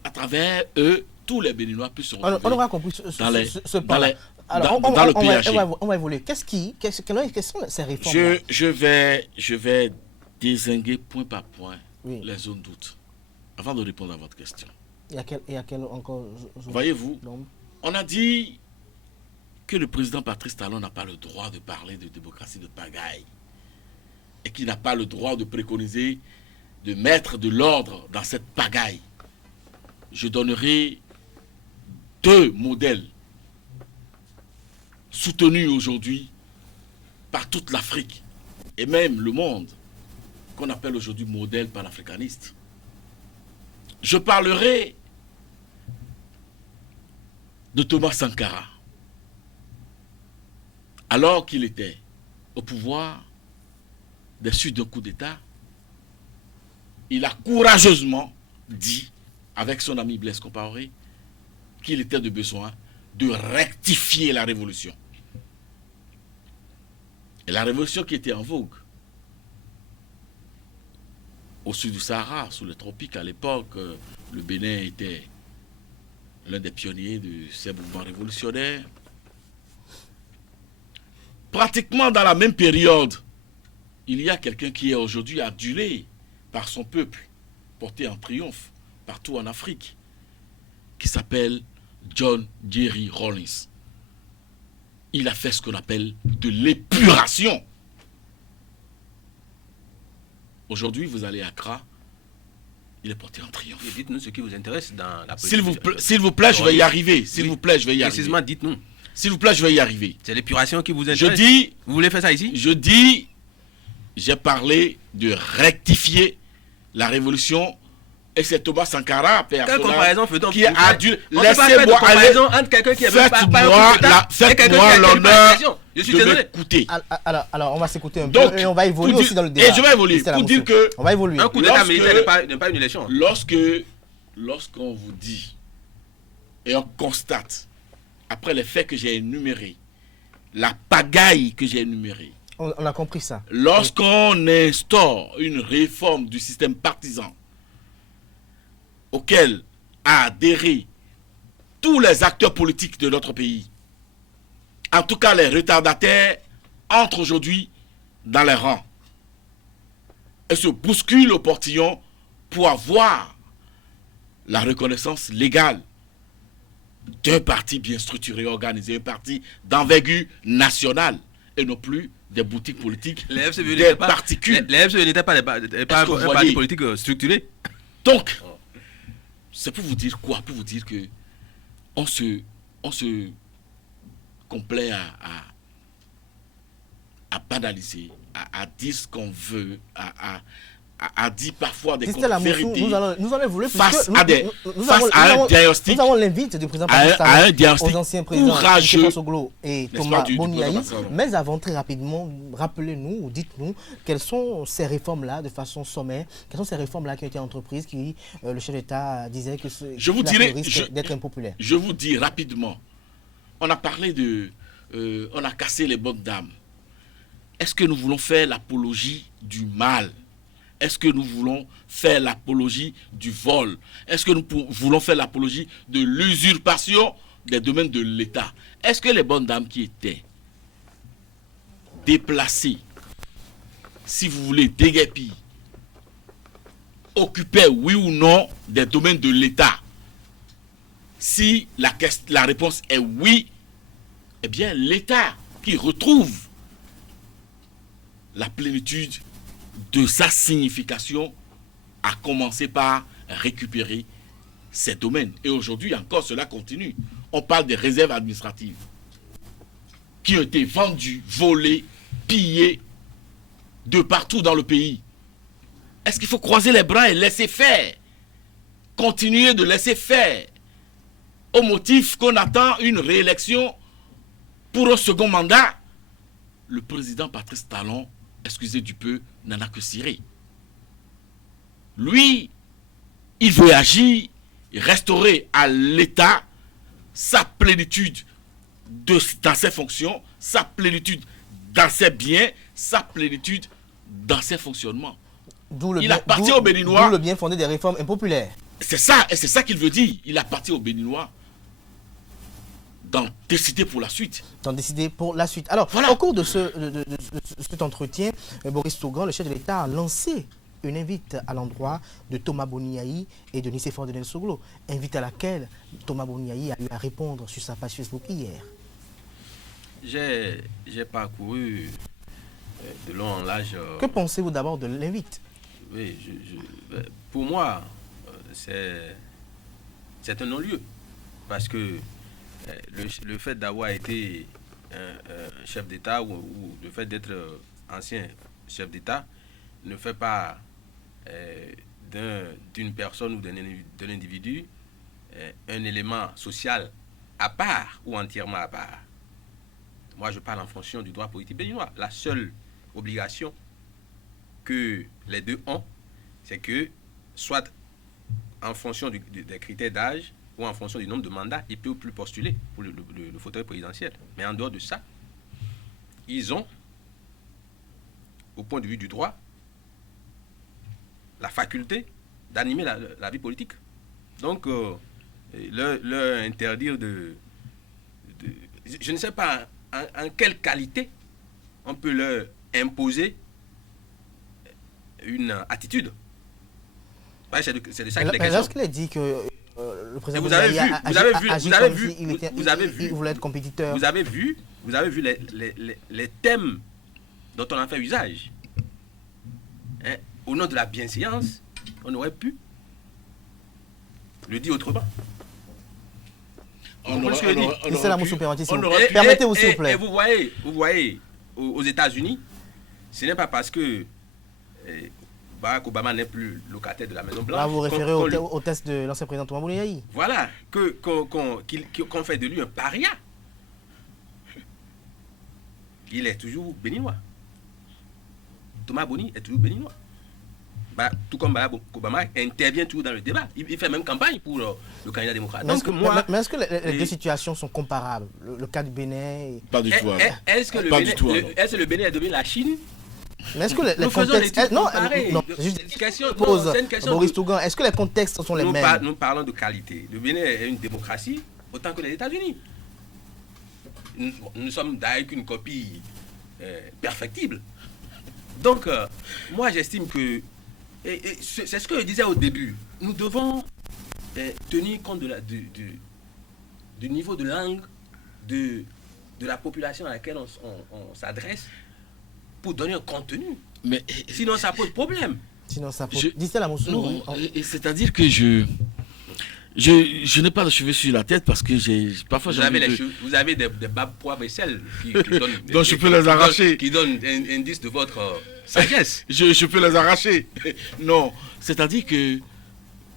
à travers eux, tous les Béninois puissent se retrouver on aura compris ce point. Alors, dans le PAG. On va évoluer. Quelles sont ces réformes? Je vais dézinguer point par point les zones doutes avant de répondre à votre question. Et à quel encore? Voyez-vous, on a dit que le président Patrice Talon n'a pas le droit de parler de démocratie de pagaille et qu'il n'a pas le droit de préconiser de mettre de l'ordre dans cette pagaille. Je donnerai 2 modèles soutenus aujourd'hui par toute l'Afrique et même le monde, qu'on appelle aujourd'hui modèle panafricaniste. Je parlerai de Thomas Sankara. Alors qu'il était au pouvoir, des suites d'un coup d'État, il a courageusement dit, avec son ami Blaise Compaoré, qu'il était de besoin de rectifier la révolution. Et la révolution qui était en vogue au sud du Sahara, sous les tropiques, à l'époque, le Bénin était l'un des pionniers de ces mouvements révolutionnaires. Pratiquement dans la même période, il y a quelqu'un qui est aujourd'hui adulé par son peuple, porté en triomphe partout en Afrique, qui s'appelle John Jerry Rawlings. Il a fait ce qu'on appelle de l'épuration. Aujourd'hui, vous allez à Accra, il est porté en triomphe. Et dites-nous ce qui vous intéresse dans la politique. S'il vous plaît, je vais y arriver. S'il vous plaît, je vais y arriver. Précisément, dites-nous. S'il vous plaît, je vais y arriver. C'est l'épuration qui vous intéresse. Vous voulez faire ça ici? J'ai parlé de rectifier la révolution. Et c'est Thomas Sankara, quelle comparaison fait-on qui a dû laisser-moi aller entre quelqu'un qui est faites-moi l'honneur de m'écouter. Alors, on va s'écouter un peu et on va évoluer aussi dans le débat. Et je vais évoluer pour dire que on va évoluer. Un coup d'état militaire n'est pas une élection. Lorsqu'on vous dit et on constate, après les faits que j'ai énumérés, la pagaille que j'ai énumérée, on a compris ça. Lorsqu'on instaure une réforme du système partisan auquel a adhéré tous les acteurs politiques de notre pays, en tout cas les retardataires, entrent aujourd'hui dans les rangs et se bousculent au portillon pour avoir la reconnaissance légale d'un parti bien structuré, organisé, un parti d'envergure nationale et non plus des boutiques politiques, Les FCBE des n'étaient pas, particules. les FCBE n'étaient pas que vous un voyez? parti politique structuré. Donc, c'est pour vous dire quoi? Pour vous dire que on se complaît à banaliser, à dire ce qu'on veut, à dire parfois des Christelle Amoussou, vérités nous allons évoluer face puisque à des nous face avons- à nous un avons- diagnostic, Nous avons l'invite du président à un Patrice diagnostic aux anciens présidents courageux, Nicéphore Soglo et n'est-ce Thomas pas, du Boniaï. président Patrice. Mais avant, très rapidement, rappelez-nous ou dites-nous quelles sont ces réformes-là de façon sommaire, quelles sont ces réformes-là qui ont été entreprises, qui le chef d'État disait que Je vous qu'il a dirai- pris le risque d'être impopulaire. Je vous dis rapidement, on a parlé on a cassé les bonnes dames. Est-ce que nous voulons faire l'apologie du mal? Est-ce que nous voulons faire l'apologie du vol? Est-ce que nous voulons faire l'apologie de l'usurpation des domaines de l'État? Est-ce que les bonnes dames qui étaient déplacées, si vous voulez, déguerpies, occupaient, oui ou non, des domaines de l'État? Si la réponse est oui, eh bien l'État qui retrouve la plénitude de sa signification a commencé par récupérer ces domaines. Et aujourd'hui encore, cela continue. On parle des réserves administratives qui ont été vendues, volées, pillées de partout dans le pays. Est-ce qu'il faut croiser les bras et laisser faire? Continuer de laisser faire au motif qu'on attend une réélection pour un second mandat? Le président Patrice Talon, excusez du peu, n'en a que ciré. Lui, il veut agir, restaurer à l'État sa plénitude dans ses fonctions, sa plénitude dans ses biens, sa plénitude dans ses fonctionnements. Il appartient aux Béninois. D'où le bien fondé des réformes impopulaires. C'est ça, et c'est ça qu'il veut dire. Il appartient aux Béninois d'en décider pour la suite. D'en décider pour la suite. Alors, Voilà. au cours de cet entretien, Boris Tougan, le chef de l'État, a lancé une invite à l'endroit de Thomas Boniaï et de Nicéphore Soglo. Invite à laquelle Thomas Boniaï a eu à répondre sur sa page Facebook hier. J'ai parcouru de long en large. Que pensez-vous d'abord de l'invite? Oui, pour moi, c'est un non-lieu. Parce que le fait d'avoir été un chef d'État ou le fait d'être ancien chef d'État ne fait pas d'une personne ou d'un individu un élément social à part ou entièrement à part. Moi, je parle en fonction du droit politique béninois. La seule obligation que les deux ont, c'est que, soit en fonction des critères d'âge ou en fonction du nombre de mandats, ils ne peuvent plus postuler pour le fauteuil présidentiel. Mais en dehors de ça, ils ont, au point de vue du droit, la faculté d'animer la vie politique. Donc, leur interdire je ne sais pas en quelle qualité on peut leur imposer une attitude. Ouais, c'est de ça qu'il est question. Lorsqu'il a dit que le président vous avez Boniaï vu, a vous avez vu, agi vous avez comme vu, s'il était- vous avez vu. il voulait être compétiteur. Vous avez vu les thèmes dont on a fait usage. Hein, au nom de la bienséance, on aurait pu le dire autrement. Christelle Amoussou, permettez-vous. on aurait pu- Permettez-vous, s'il vous plaît. Et vous voyez, aux États-Unis, ce n'est pas parce que Barack Obama n'est plus locataire de la Maison Blanche. Là, vous référez qu'on lui- au test de l'ancien président Thomas Boniaï. Voilà, qu'on fait de lui un paria. Il est toujours béninois. Thomas Boni est toujours béninois. Tout comme Barack Obama intervient toujours dans le débat. Il fait même campagne pour le candidat démocrate. Mais est-ce Donc, que les deux situations sont comparables? Le cas du Bénin. Pas du tout. est-ce que Pas du tout, alors. le Bénin est devenu la Chine? Mais est-ce que les Nous faisons contextes. des trucs Non, comparés. non, C'est juste une question- non, pose c'est une question Boris de- Tougan. Est-ce que les contextes sont les mêmes? Nous parlons de qualité. Le Bénin est une démocratie autant que les États-Unis. Nous sommes d'ailleurs qu'une copie perfectible. Donc, moi, j'estime que, et c'est ce que je disais au début, nous devons tenir compte du niveau de langue, de de la population à laquelle on s'adresse pour donner un contenu. Mais sinon, ça pose problème. Sinon, ça pose... Dis-t-elle à Moussou. Non, c'est-à-dire que je n'ai pas de cheveux sur la tête parce que parfois vous avez des babes poivre et sel qui donnent... Donc je peux les arracher. Qui donnent un indice de votre sagesse. je peux les arracher. Non, c'est-à-dire que...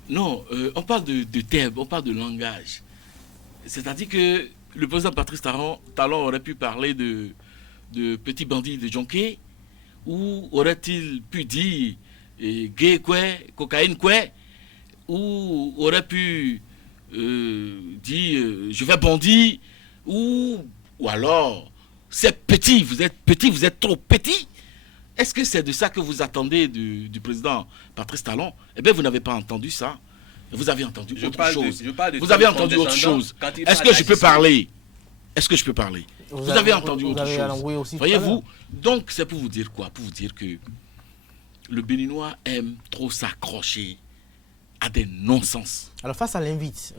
Non, on parle de thème, on parle de langage. C'est-à-dire que le président Patrice Talon aurait pu parler de petits bandits de Jonké, ou aurait-il pu dire gay quoi, cocaïne quoi, ou aurait pu dire je vais bandit, ou alors c'est petit, vous êtes trop petit. Est-ce que c'est de ça que vous attendez du président Patrice Talon? Eh bien, vous n'avez pas entendu ça. Vous avez entendu autre chose. Vous avez entendu autre chose. Est-ce que je peux parler? Est-ce que je peux parler? Vous avez entendu autre chose. Voyez-vous? Donc, c'est pour vous dire quoi? Pour vous dire que le Béninois aime trop s'accrocher à des non-sens. Alors, face à l'invite.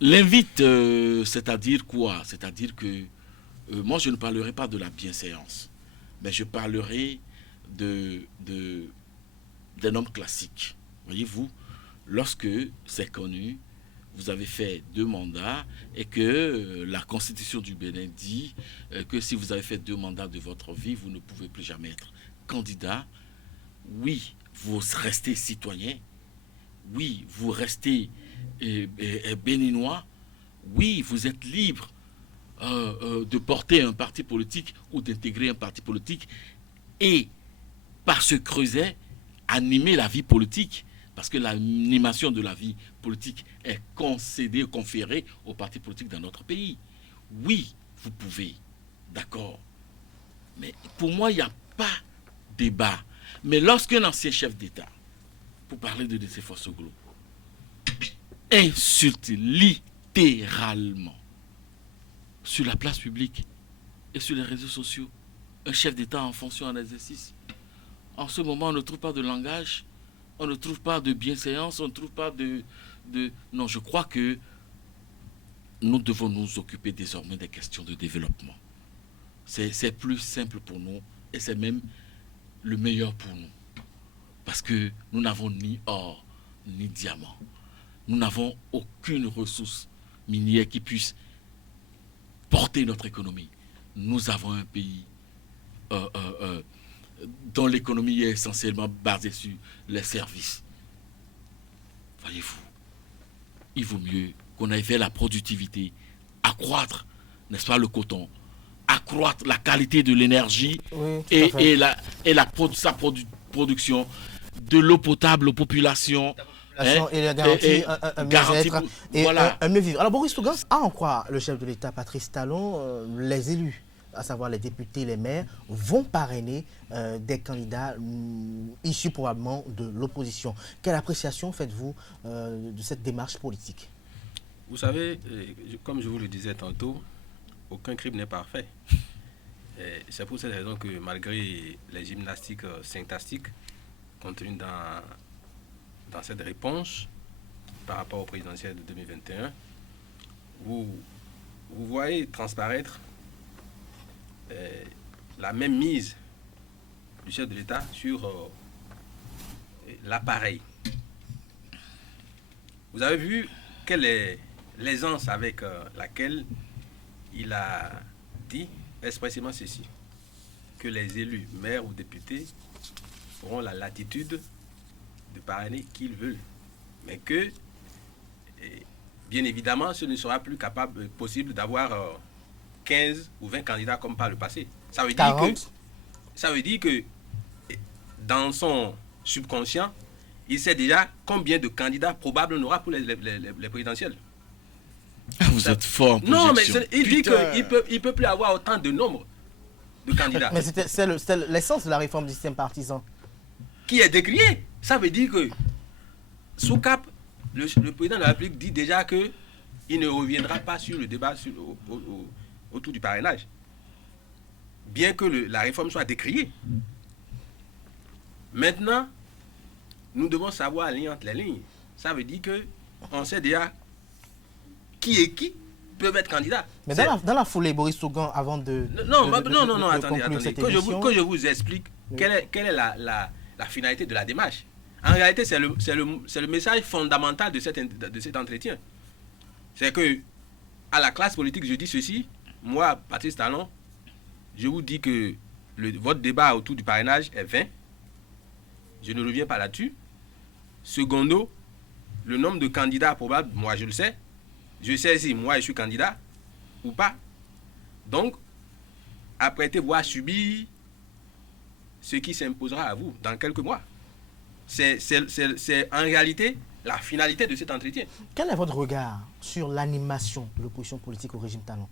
L'invite, c'est-à-dire quoi? C'est-à-dire que moi, je ne parlerai pas de la bienséance, mais je parlerai d'un homme classique. Voyez-vous, lorsque c'est connu, vous avez fait 2 mandats et que la Constitution du Bénin dit que si vous avez fait 2 mandats de votre vie, vous ne pouvez plus jamais être candidat. Oui, vous restez citoyen. Oui, vous restez béninois. Oui, vous êtes libre de porter un parti politique ou d'intégrer un parti politique et, par ce creuset, animer la vie politique. Parce que l'animation de la vie politique est conférée aux partis politiques dans notre pays. Oui, vous pouvez, d'accord. Mais pour moi, il n'y a pas débat. Mais lorsqu'un ancien chef d'État, pour parler de Déthié Fassoglo, insulte littéralement sur la place publique et sur les réseaux sociaux un chef d'État en fonction, en exercice, en ce moment, on ne trouve pas de langage. On ne trouve pas de bienséance, on ne trouve pas de... Non, je crois que nous devons nous occuper désormais des questions de développement. C'est plus simple pour nous et c'est même le meilleur pour nous. Parce que nous n'avons ni or, ni diamant. Nous n'avons aucune ressource minière qui puisse porter notre économie. Nous avons un pays... dont l'économie est essentiellement basée sur les services. Voyez-vous, il vaut mieux qu'on aille vers la productivité, accroître, n'est-ce pas, le coton, accroître la qualité de l'énergie et sa production, de l'eau potable aux populations. Et la garantie, un mieux-être et voilà. un mieux vivre. Alors Boris Tougan, à en croire le chef de l'État, Patrice Talon, les élus, à savoir les députés, les maires, vont parrainer des candidats issus probablement de l'opposition. Quelle appréciation faites-vous de cette démarche politique? Vous savez, comme je vous le disais tantôt, aucun crime n'est parfait. C'est pour cette raison que malgré les gymnastiques syntaxiques contenues dans cette réponse par rapport au présidentiel de 2021, vous voyez transparaître la même mise du chef de l'État sur l'appareil. Vous avez vu quelle est l'aisance avec laquelle il a dit expressément ceci, que les élus, maires ou députés, auront la latitude de parrainer qui ils veulent, mais que, bien évidemment, ce ne sera plus possible d'avoir 15 ou 20 candidats comme par le passé. Ça veut dire que dans son subconscient, il sait déjà combien de candidats probables on aura pour les présidentielles. Vous êtes fort. Non, mais il dit qu'il peut plus avoir autant de nombre de candidats. Mais c'est l'essence de la réforme du système partisan. Qui est décrié. Ça veut dire que, sous cap, le président de la République dit déjà qu'il ne reviendra pas sur le débat autour du parrainage. Bien que la réforme soit décriée. Maintenant, nous devons savoir aligner entre les lignes. Ça veut dire qu'on sait déjà qui est qui peuvent être candidats. Mais dans la foulée, Boris Tougan, avant de attendez. émission, Que je vous explique quelle est la finalité de la démarche. En réalité, c'est le message fondamental de cet entretien. C'est que, à la classe politique, je dis ceci, moi, Patrice Talon, je vous dis que votre débat autour du parrainage est vain. Je ne reviens pas là-dessus. Secondo, le nombre de candidats probables, moi je le sais. Je sais si moi je suis candidat ou pas. Donc, apprêtez-vous à subir ce qui s'imposera à vous dans quelques mois. C'est en réalité la finalité de cet entretien. Quel est votre regard sur l'animation de l'opposition politique au régime Talon?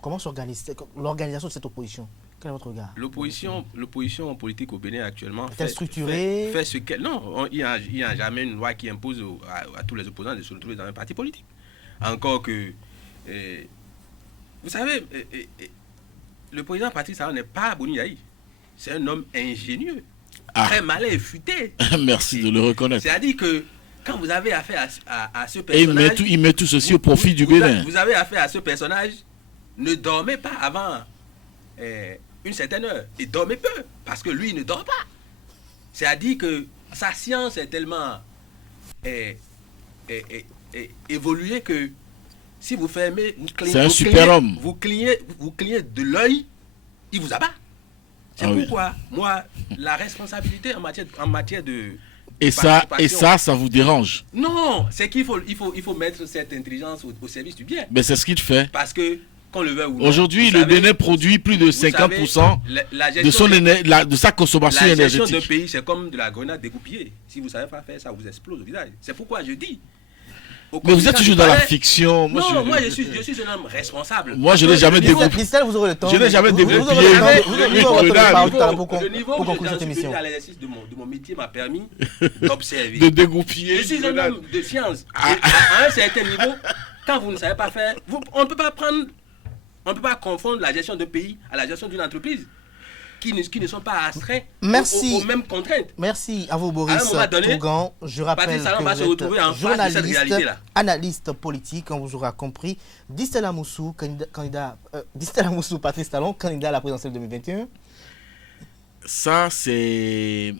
Comment s'organise l'organisation de cette opposition? Quel est votre regard? L'opposition politique au Bénin actuellement est-elle structurée? Fait ce qu'elle... Non, il n'y a jamais une loi qui impose à tous les opposants de se retrouver dans un parti politique. Encore que... vous savez, le président Patrice Talon n'est pas Boni Yahi. C'est un homme ingénieux, très malin et futé. Merci de le reconnaître. C'est-à-dire que quand vous avez affaire à ce personnage... Et il met tout ceci au profit du Bénin. Vous avez affaire à ce personnage, ne dormez pas avant une certaine heure. Et dormez peu, parce que lui, il ne dort pas. C'est-à-dire que sa science est tellement évoluée que si vous fermez... C'est un super homme. Vous clignez de l'œil, il vous abat. C'est pourquoi, moi, la responsabilité en matière de... Et ça vous dérange? Non, c'est qu'il faut mettre cette intelligence au service du bien. Mais c'est ce qu'il fait. Parce que, qu'on le veuille ou non... Aujourd'hui, le Bénin produit plus de 50% de sa consommation énergétique. La gestion d'un pays, c'est comme de la grenade dégoupillée. Si vous ne savez pas faire ça, vous explose au visage. C'est pourquoi je dis... Mais vous êtes toujours dans la fiction. Moi, je suis un homme responsable. Moi, je n'ai jamais dégoupillé. Christelle, vous aurez le temps. Je n'ai jamais dégoupillé. Pour conclure cette émission. L'exercice de mon métier m'a permis d'observer. De dégoupiller. Je suis un homme de science. À un certain niveau, quand vous ne savez pas faire, on ne peut pas confondre la gestion d'un pays à la gestion d'une entreprise qui ne sont pas astreints aux mêmes contraintes. Merci à vous, Boris Tougan. Je rappelle que vous êtes journaliste, analyste politique, on vous aura compris. Distella Moussou, Patrice Talon, candidat à la présidentielle 2021. Ça, c'est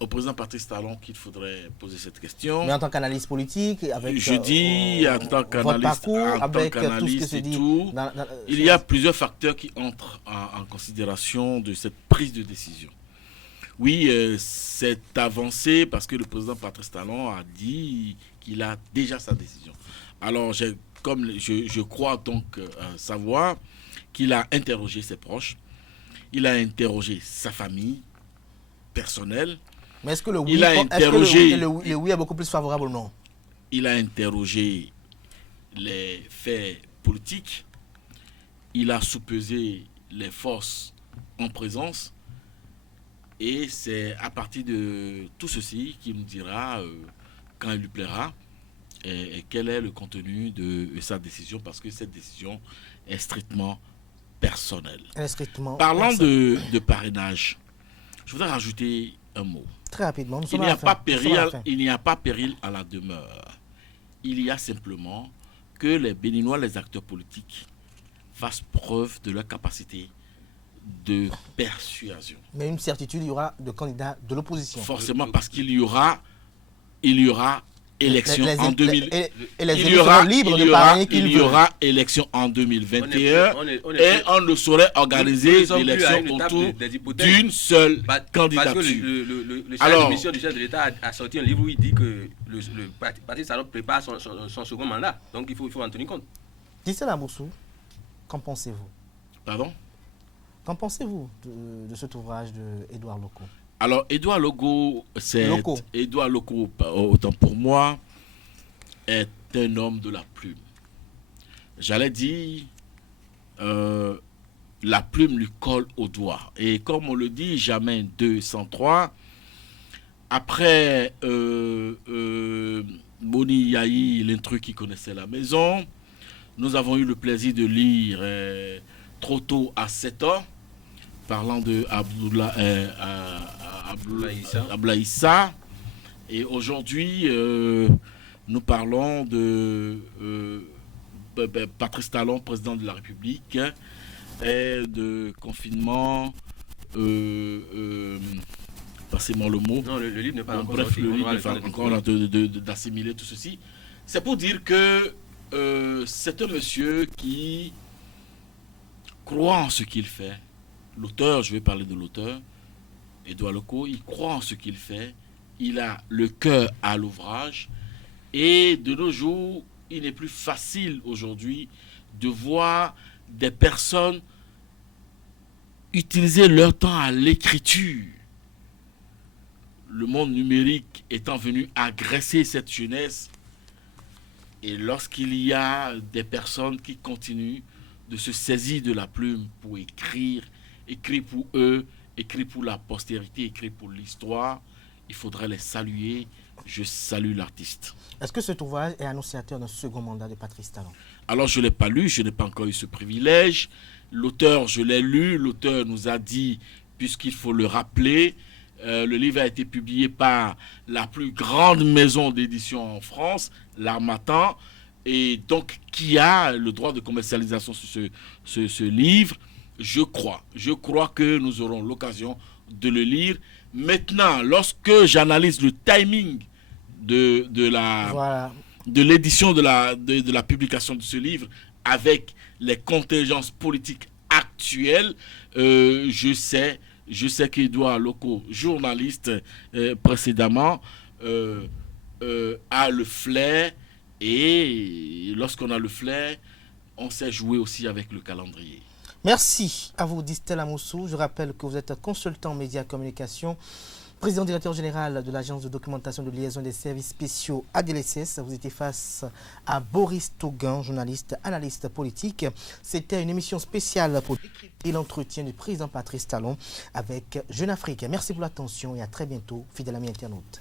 au président Patrice Talon qu'il faudrait poser cette question. Mais en tant qu'analyste politique, avec je dis en tant qu'analyste, il y a plusieurs facteurs qui entrent en considération de cette prise de décision. Oui, c'est avancé parce que le président Patrice Talon a dit qu'il a déjà sa décision. Alors, je crois donc savoir qu'il a interrogé ses proches, il a interrogé sa famille personnelle. Mais est-ce que le oui est beaucoup plus favorable ou non? Il a interrogé les faits politiques, il a soupesé les forces en présence, et c'est à partir de tout ceci qu'il nous dira, quand il lui plaira, et quel est le contenu de sa décision, parce que cette décision est strictement personnelle. Parlant de parrainage, je voudrais rajouter un mot. Très rapidement, il n'y a pas péril à la demeure. Il y a simplement que les Béninois, les acteurs politiques, fassent preuve de leur capacité de persuasion. Mais une certitude, il y aura de candidats de l'opposition. Forcément, parce qu'il y aura élection en 2000. Il y aura élection en 2021 et on ne saurait organiser l'élection autour d'une seule candidature. Parce que le chef de mission du chef de l'État a sorti un livre où il dit que le parti Talon prépare son second mandat. Donc il faut en tenir compte. Distella Moussou, qu'en pensez-vous? Pardon? Qu'en pensez-vous de cet ouvrage d'Edouard Loko? Alors, Edouard Loko, autant pour moi, est un homme de la plume. J'allais dire, la plume lui colle au doigt. Et comme on le dit, jamais 2 sans 3. Après Boni Yahi, l'intrus qui connaissait la maison, nous avons eu le plaisir de lire Trop tôt à 7 ans, parlant de Ablaïssa. Et aujourd'hui, nous parlons de Patrice Talon, président de la République, et de confinement, passez-moi le mot. Non, le livre n'est pas bon, encore bref, sorti. le livre n'est pas encore d'assimiler tout ceci. C'est pour dire que c'est un monsieur qui croit en ce qu'il fait. L'auteur, je vais parler de l'auteur, Édouard Leco, il croit en ce qu'il fait, il a le cœur à l'ouvrage, et de nos jours, il n'est plus facile aujourd'hui de voir des personnes utiliser leur temps à l'écriture. Le monde numérique étant venu agresser cette jeunesse, et lorsqu'il y a des personnes qui continuent de se saisir de la plume pour écrire pour eux, écrit pour la postérité, écrit pour l'histoire, il faudrait les saluer. Je salue l'artiste. Est-ce que cet ouvrage est annonciateur d'un second mandat de Patrice Talon? Alors, je ne l'ai pas lu, je n'ai pas encore eu ce privilège. L'auteur, je l'ai lu. L'auteur nous a dit, puisqu'il faut le rappeler, le livre a été publié par la plus grande maison d'édition en France, l'Harmattan, et donc qui a le droit de commercialisation sur ce livre. Je crois que nous aurons l'occasion de le lire. Maintenant, lorsque j'analyse le timing de l'édition de la publication de ce livre avec les contingences politiques actuelles, je sais qu'Édouard Leco, journaliste précédemment, a le flair, et lorsqu'on a le flair, on sait jouer aussi avec le calendrier. Merci à vous, Distel Amoussou. Je rappelle que vous êtes consultant médias communication, président directeur général de l'agence de documentation de liaison des services spéciaux ADLSS. Vous étiez face à Boris Tougan, journaliste, analyste politique. C'était une émission spéciale pour décrypter l'entretien du président Patrice Talon avec Jeune Afrique. Merci pour l'attention et à très bientôt, fidèles amis internautes.